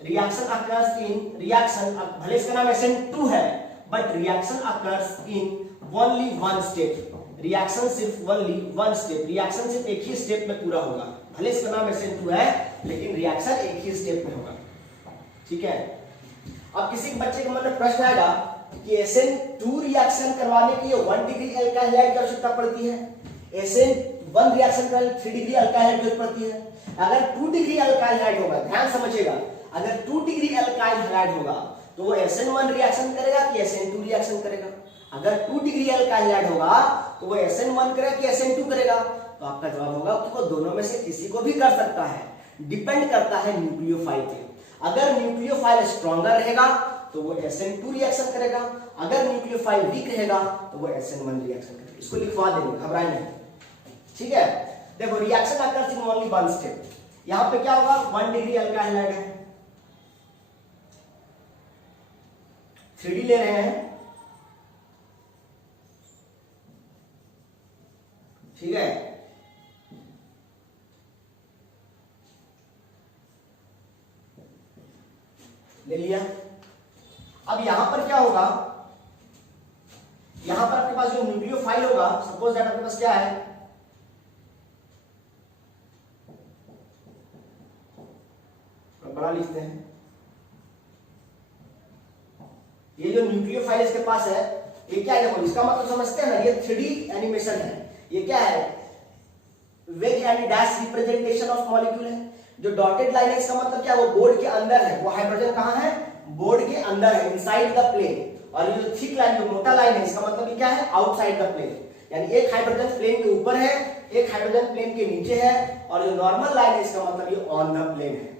रिएक्शन अकर्स इन रिएक्शन, भले इसका नाम SN2 है, but reaction occurs in only 1 step. Reaction सिर्फ ओनली 1 स्टेप, रिएक्शन सिर्फ एक ही स्टेप में पूरा होगा। भले इसका नाम SN2 है, लेकिन रिएक्शन एक ही स्टेप में होगा। ठीक है। अब किसी बच्चे के मन में प्रश्न आएगा कि SN2 रिएक्शन करवाने के लिए 1 डिग्री अल्काइल हैलाइड की आवश्यकता पड़ती है, SN1 रिएक्शन करवाने 3 डिग्री अल्काइल हैलाइड की जरूरत पड़ती है। अगर 2 डिग्री अल्काइल हैलाइड होगा, ध्यान समझिएगा, अगर 2 डिग्री अल्काइल हैलाइड होगा तो वो SN1 रिएक्शन करेगा कि SN2 रिएक्शन करेगा। अगर 2 डिग्री अल्काइल हैलाइड होगा तो वो SN1 करेगा कि SN2 करेगा। तो आपका जवाब होगा कि वो दोनों में से किसी को भी कर सकता है, डिपेंड करता है न्यूक्लियोफाइल पे। अगर न्यूक्लियोफाइल स्ट्रॉन्गर रहेगा तो वो SN2 रिएक्शन करेगा, अगर न्यूक्लियोफाइल वीक रहेगा तो वो SN1 रिएक्शन करेगा। इसको लिखवा देंगे, घबराए नहीं। ठीक है, देखो reaction occurs in only 1 step. यहां पे क्या होगा, 1 डिग्री अल्काइल हैलाइड है, 3D ले रहे हैं, ठीक है। ले लिया। अब यहां पर क्या होगा, यहां पर आपके पास जो न्यूक्लियोफाइल होगा, सपोज दैट आपके पास क्या है, बड़ा लिखते हैं, ये जो न्यूक्लियोफाइल इसके पास है, ये क्या है, देखो इसका मतलब समझते हैं ना, ये 3D एनिमेशन है। ये क्या है, wedge and dash representation of molecule है। जो डॉटेड लाइन है इसका मतलब क्या है, वो बोर्ड के अंदर है, वो हाइड्रोजन कहां है, बोर्ड के अंदर है, इनसाइड द प्लेन। और ये जो थिक लाइन, जो मोटा लाइन है, इसका मतलब ये क्या है, आउटसाइड द प्लेन। यानी एक हाइड्रोजन प्लेन के ऊपर है, एक हाइड्रोजन प्लेन के नीचे है, और जो नॉर्मल लाइन है इसका मतलब ये ऑन द प्लेन है।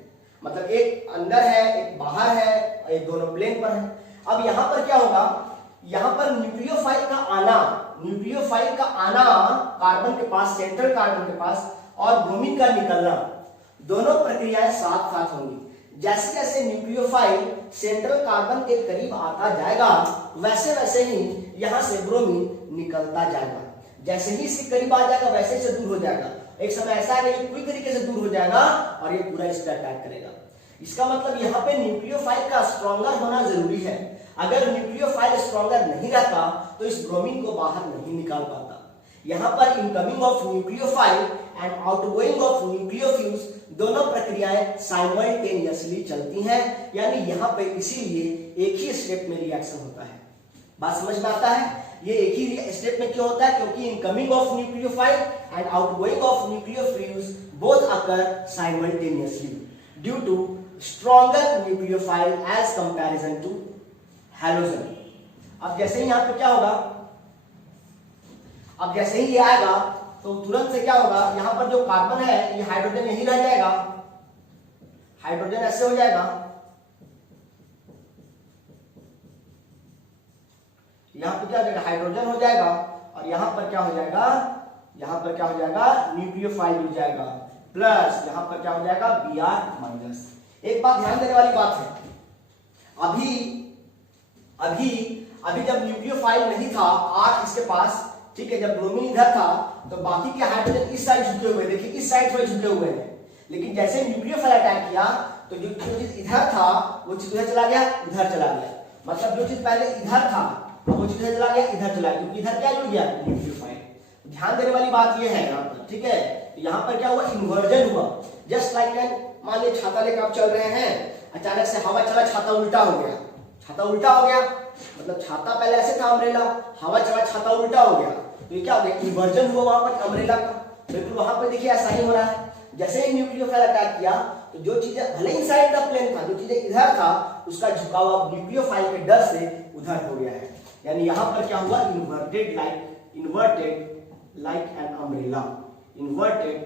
मतलब एक अंदर है, एक बाहर है, एक दोनों प्लेन पर है। अब यहां पर क्या होगा, यहां पर न्यूक्लियोफाइल का आना कार्बन के पास, सेंट्रल कार्बन के पास, और ब्रोमीन का निकलना, दोनों प्रक्रियाएं साथ साथ होंगी। जैसे जैसे न्यूक्लियोफाइल सेंट्रल कार्बन के करीब आता जाएगा, वैसे वैसे ही यहां से ब्रोमीन निकलता जाएगा। जैसे ही इसके करीब आ जाएगा वैसे से दूर हो जाएगा। एक समय ऐसा आएगा ये पूरी तरीके से दूर हो जाएगा और ये पूरा इस पर अटैक करेगा। इसका मतलब यहाँ पे न्यूक्लियोफाइल का स्ट्रॉन्गर होना जरूरी है। अगर न्यूक्लियोफाइल स्ट्रॉन्गर नहीं रहता तो इस ब्रोमीन को बाहर नहीं निकाल पाता। यहाँ पर incoming of nucleophile and outgoing of nucleofuge दोनों प्रक्रियाएं साइमल्टेनियसली चलती हैं, यानी यहाँ पे इसीलिए एक ही स्टेप में रिएक्शन होता है। बात समझ में आता है? ये एक ही स्टेप में क्यों होता है? क्योंकि incoming of nucleophile and outgoing of nucleofuge both occur simultaneously due to stronger nucleophile as comparison to halogen. अब जैसे ही यहाँ पे क्या होगा, अब जैसे ही ये आएगा तो तुरंत से क्या होगा, यहां पर जो कार्बन है ये हाइड्रोजन यहीं रह जाएगा, हाइड्रोजन ऐसे हो जाएगा, यहां पर क्या हो जाएगा, हाइड्रोजन हो जाएगा और यहां पर क्या हो जाएगा, यहां पर क्या हो जाएगा, न्यूक्लियोफाइल हो जाएगा प्लस यहां पर क्या हो जाएगा, Br-। एक बात ध्यान देने वाली बात है, अभी जब न्यूक्लियोफाइल नहीं था R इसके पास, ठीक है, जब ब्रोमीन इधर था तो बाकी के हाइड्रोजन इस साइड झुके हुए, देखिए इस साइड थोड़े झुके हुए हैं, लेकिन जैसे न्यूक्लियोफाइल अटैक किया तो जो चीज इधर था वो चीज उधर चला गया, उधर चला गया। मतलब जो चीज पहले इधर था वो चीज इधर चला गया, इधर चला गया, क्योंकि इधर क्या जुड़ गया, न्यूक्लियोफाइल। ध्यान देने वाली बात ये है यहाँ पर, ठीक है। यहाँ पर क्या हुआ, इन्वर्जन हुआ। जस्ट लाइक मान लीजिए छाता लेकर आप चल रहे हैं, अचानक से हवा चला, छाता उल्टा हो गया, छाता उल्टा हो गया, मतलब छाता पहले ऐसे था अम्ब्रेला, हवा चला, छाता उल्टा हो गया, तो ये क्या हो गया, इन्वर्जन हुआ वहां पर अम्ब्रेला का। बिल्कुल वहां पर देखिए ऐसा ही हो रहा है। जैसे ही न्यूक्लियोफाइल अटैक किया तो जो चीजें भले ही साइड द प्लेन था, जो चीजें इधर था उसका झुकाव अब न्यूक्लियोफाइल के डर से उधर हो गया है। यानी यहाँ पर क्या हुआ, inverted like an umbrella, inverted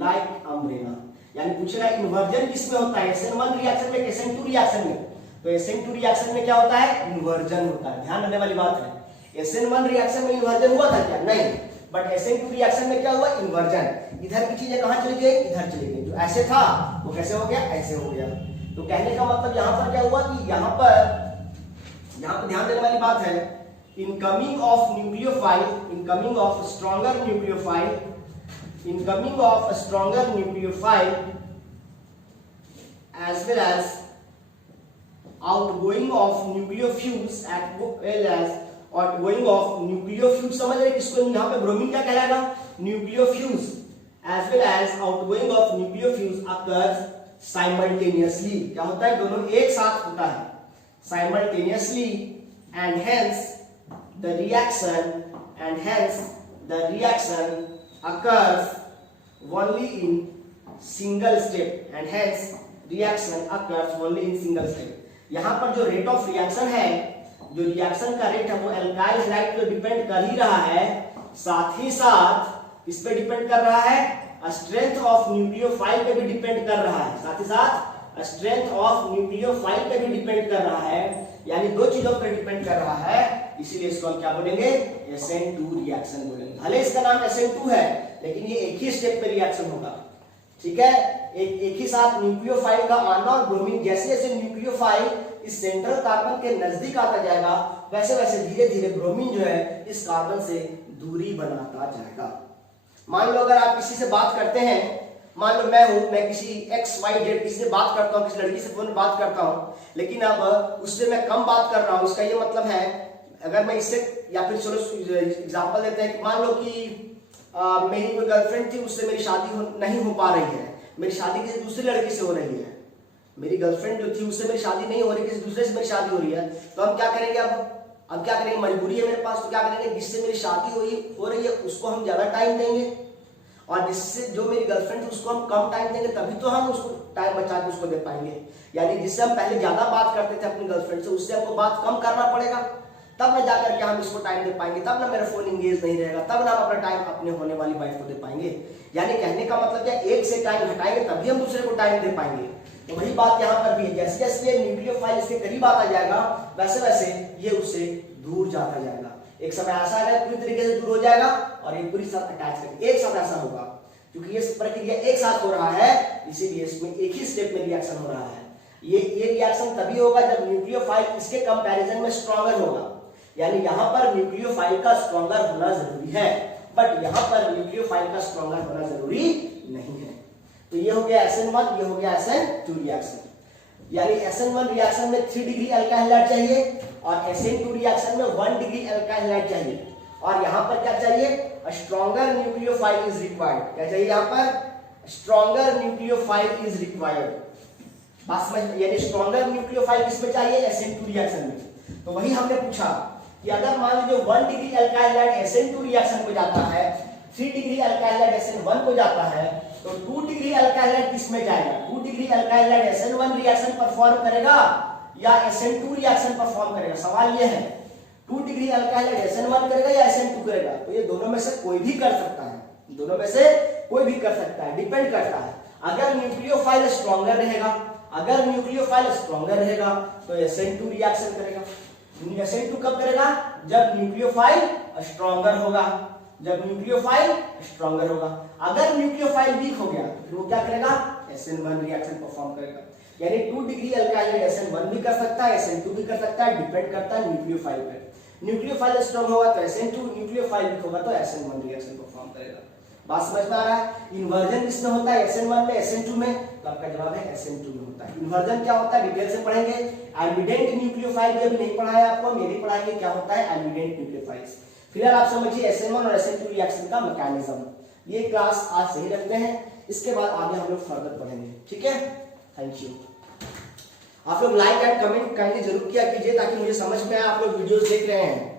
like umbrella. यानी पूछेगा इन्वर्जन किसमें होता है, SN1 रिएक्शन में, SN2 रिएक्शन में। तो SN2 रिएक्शन में क्या होता है, इन्वर्जन होता है। ध्यान रखने वाली बात है, SN1 रिएक्शन में इन्वर्जन हुआ था क्या, नहीं, बट SN2 रिएक्शन में क्या हुआ, इन्वर्जन। इधर की चीजें कहां चली गई, इधर चली गई, जो ऐसे था वो कैसे हो गया, ऐसे हो गया। तो कहने का मतलब यहां पर क्या हुआ कि यहां पर ध्यान देने वाली बात है, incoming of nucleophile, incoming of stronger nucleophile, incoming of stronger nucleophile as well as outgoing of nucleofuge as well as outgoing of nucleofuge, समझ रहे किसको, यहाँ पे ब्रोमीन क्या कहलाएगा, nucleofuge as well as outgoing of nucleofuge occurs simultaneously। क्या होता है, दोनों एक साथ होता है, simultaneously, and hence the reaction occurs only in single step, and hence reaction occurs only in single step। यहाँ पर जो रेट ऑफ रिएक्शन है, जो रिएक्शन का रेट है वो एल्काइल हैलाइड पे डिपेंड कर ही रहा है, साथ ही साथ इस पे डिपेंड कर रहा है, स्ट्रेंथ ऑफ न्यूक्लियोफाइल पे भी डिपेंड कर रहा है, साथ ही साथ स्ट्रेंथ ऑफ न्यूक्लियोफाइल पे भी डिपेंड कर रहा है। यानी दो चीजों पर डिपेंड कर रहा है, इसीलिए इसको हम क्या बोलेंगे, SN2 रिएक्शन बोलेंगे। भले इसका नाम SN2 है लेकिन ये एक ही स्टेप पे रिएक्शन होगा, ठीक है। एक ही साथ न्यूक्लियोफाइल का आना और ब्रोमीन, जैसे जैसे न्यूक्लियोफाइल इस सेंट्रल कार्बन के नजदीक आता जाएगा वैसे वैसे धीरे धीरे ब्रोमीन जो है इस कार्बन से दूरी बनाता जाएगा। मान लो अगर आप किसी से बात करते हैं, मान लो मैं किसी XYZ किसी से बात करता हूँ, किसी लड़की से फोन बात करता हूँ, लेकिन अब उससे मैं कम बात कर रहा हूँ, इसका ये मतलब है अगर मैं इससे, या फिर चलो एग्जांपल देते हैं, मान लो कि मेरी कोई गर्लफ्रेंड थी, उससे मेरी शादी नहीं हो पा रही है, मेरी शादी किसी दूसरी लड़की से हो रही है, मेरी गर्लफ्रेंड जो थी उससे मेरी शादी नहीं हो रही, किसी दूसरे से मेरी शादी हो रही है, तो हम क्या करेंगे, अब क्या करेंगे, मजबूरी है मेरे पास, तो क्या करेंगे, जिससे मेरी शादी हो रही है उसको हम ज्यादा टाइम देंगे, और जिससे जो मेरी गर्लफ्रेंड उसको हम कम टाइम देंगे, तभी तो हम उसको टाइम बचा के उसको दे पाएंगे। यानी जिससे हम पहले ज्यादा बात करते थे अपनी गर्लफ्रेंड से, उससे हमको बात कम करना पड़ेगा, तब न जाकर के हम इसको टाइम दे पाएंगे, तब ना मेरा फोन इंगेज नहीं रहेगा, तब ना हम अपना टाइम अपने होने वाली वाइफ को दे पाएंगे। यानी कहने का मतलब क्या, एक से टाइम घटाएंगे तभी हम दूसरे को टाइम दे पाएंगे। तो वही बात यहाँ पर भी है, जैसे जैसे न्यूक्लियोफाइल इसके करीब आता जाएगा वैसे वैसे ये उससे दूर जाता जाएगा। एक समय ऐसा है पूरी तरीके से दूर हो जाएगा और ये पूरी साथ अटैच करेगा, एक साथ ऐसा होगा, क्योंकि ये प्रक्रिया एक साथ हो रहा है, इसीलिए इसमें एक ही स्टेप में रिएक्शन हो रहा है। ये रिएक्शन तभी होगा जब न्यूक्लियोफाइल इसके कंपैरिजन में स्ट्रॉन्गर होगा, यानी यहाँ पर न्यूक्लियोफाइल का स्ट्रॉन्गर होना जरूरी है। बट यहाँ पर न्यूक्लियोफाइल का स्ट्रॉन्गर होना जरूरी नहीं है। तो ये हो गया SN1, ये हो गया SN2 रिएक्शन। यानी SN1 रिएक्शन में 3 डिग्री अल्काइल हैलाइड चाहिए और SN2 रिएक्शन में 1 डिग्री अल्काइल हैलाइड चाहिए। और यहाँ पर क्या चाहिए? Stronger nucleophile is required. क्या चाहिए यहाँ पर? Stronger nucleophile is required. बात समझ, यानी स्ट्रॉन्गर न्यूक्लियोफाइल किसमें चाहिए? SN2 रिएक्शन में। तो वही हमने पूछा कि अगर मान लीजिए 1 degree alkyl halide SN2 reaction को जाता है, 3 डिग्री अल्काइल हैलाइड SN1 को जाता है, तो 2 डिग्री अल्काइल हैलाइड किसमें जाएगा? 2 degree alkyl halide SN1 reaction perform करेगा या SN2 रिएक्शन परफॉर्म करेगा? सवाल ये है 2 डिग्री अल्काइल हैलाइड SN1 करेगा या SN2 करेगा? तो ये दोनों में से कोई भी कर सकता है, दोनों में से कोई भी कर सकता है, डिपेंड करता है। अगर न्यूक्लियोफाइल स्ट्रॉन्गर रहेगा, अगर न्यूक्लियोफाइल स्ट्रॉन्गर रहेगा तो SN2 रिएक्शन करेगा। SN2 कब करेगा? जब न्यूक्लियोफाइल स्ट्रॉन्गर होगा, जब न्यूक्लियोफाइल स्ट्रॉन्गर होगा। अगर न्यूक्लियोफाइल वीक हो गया तो वो क्या करेगा? SN1 रिएक्शन परफॉर्म करेगा। यानी 2 डिग्री अल्काइल SN1 भी कर सकता है, SN2 भी कर सकता है, डिपेंड करता है न्यूक्लियोफाइल पर। न्यूक्लियोफाइल स्ट्रॉन्ग होगा तो SN2, न्यूक्लियोफाइल वीक होगा तो SN1 रिएक्शन परफॉर्म करेगा। बात समझ में आ रहा है? इन्वर्जन किसमें होता है? SN1 में, SN2 में? तो आपका जवाब है SN2 में होता है। इन्वर्जन क्या होता है डिटेल से पढ़ेंगे। एल्बिडेंट न्यूक्लियोफाइल भी अभी नहीं पढ़ाया आपको, हम ये भी पढ़ाएंगे क्या होता है एल्बिडेंट न्यूक्लियोफाइल्स। फिलहाल आप समझिए SN1 और SN2 रिएक्शन का मैकेनिज्म। ये क्लास आज सही रखते हैं, इसके बाद आगे हम लोग फर्दर पढ़ेंगे। ठीक है, थैंक यू। आप लोग लाइक एंड कमेंट काइंडली जरूर किया कीजिए ताकि मुझे समझ में आए आप लोग वीडियोस देख रहे हैं।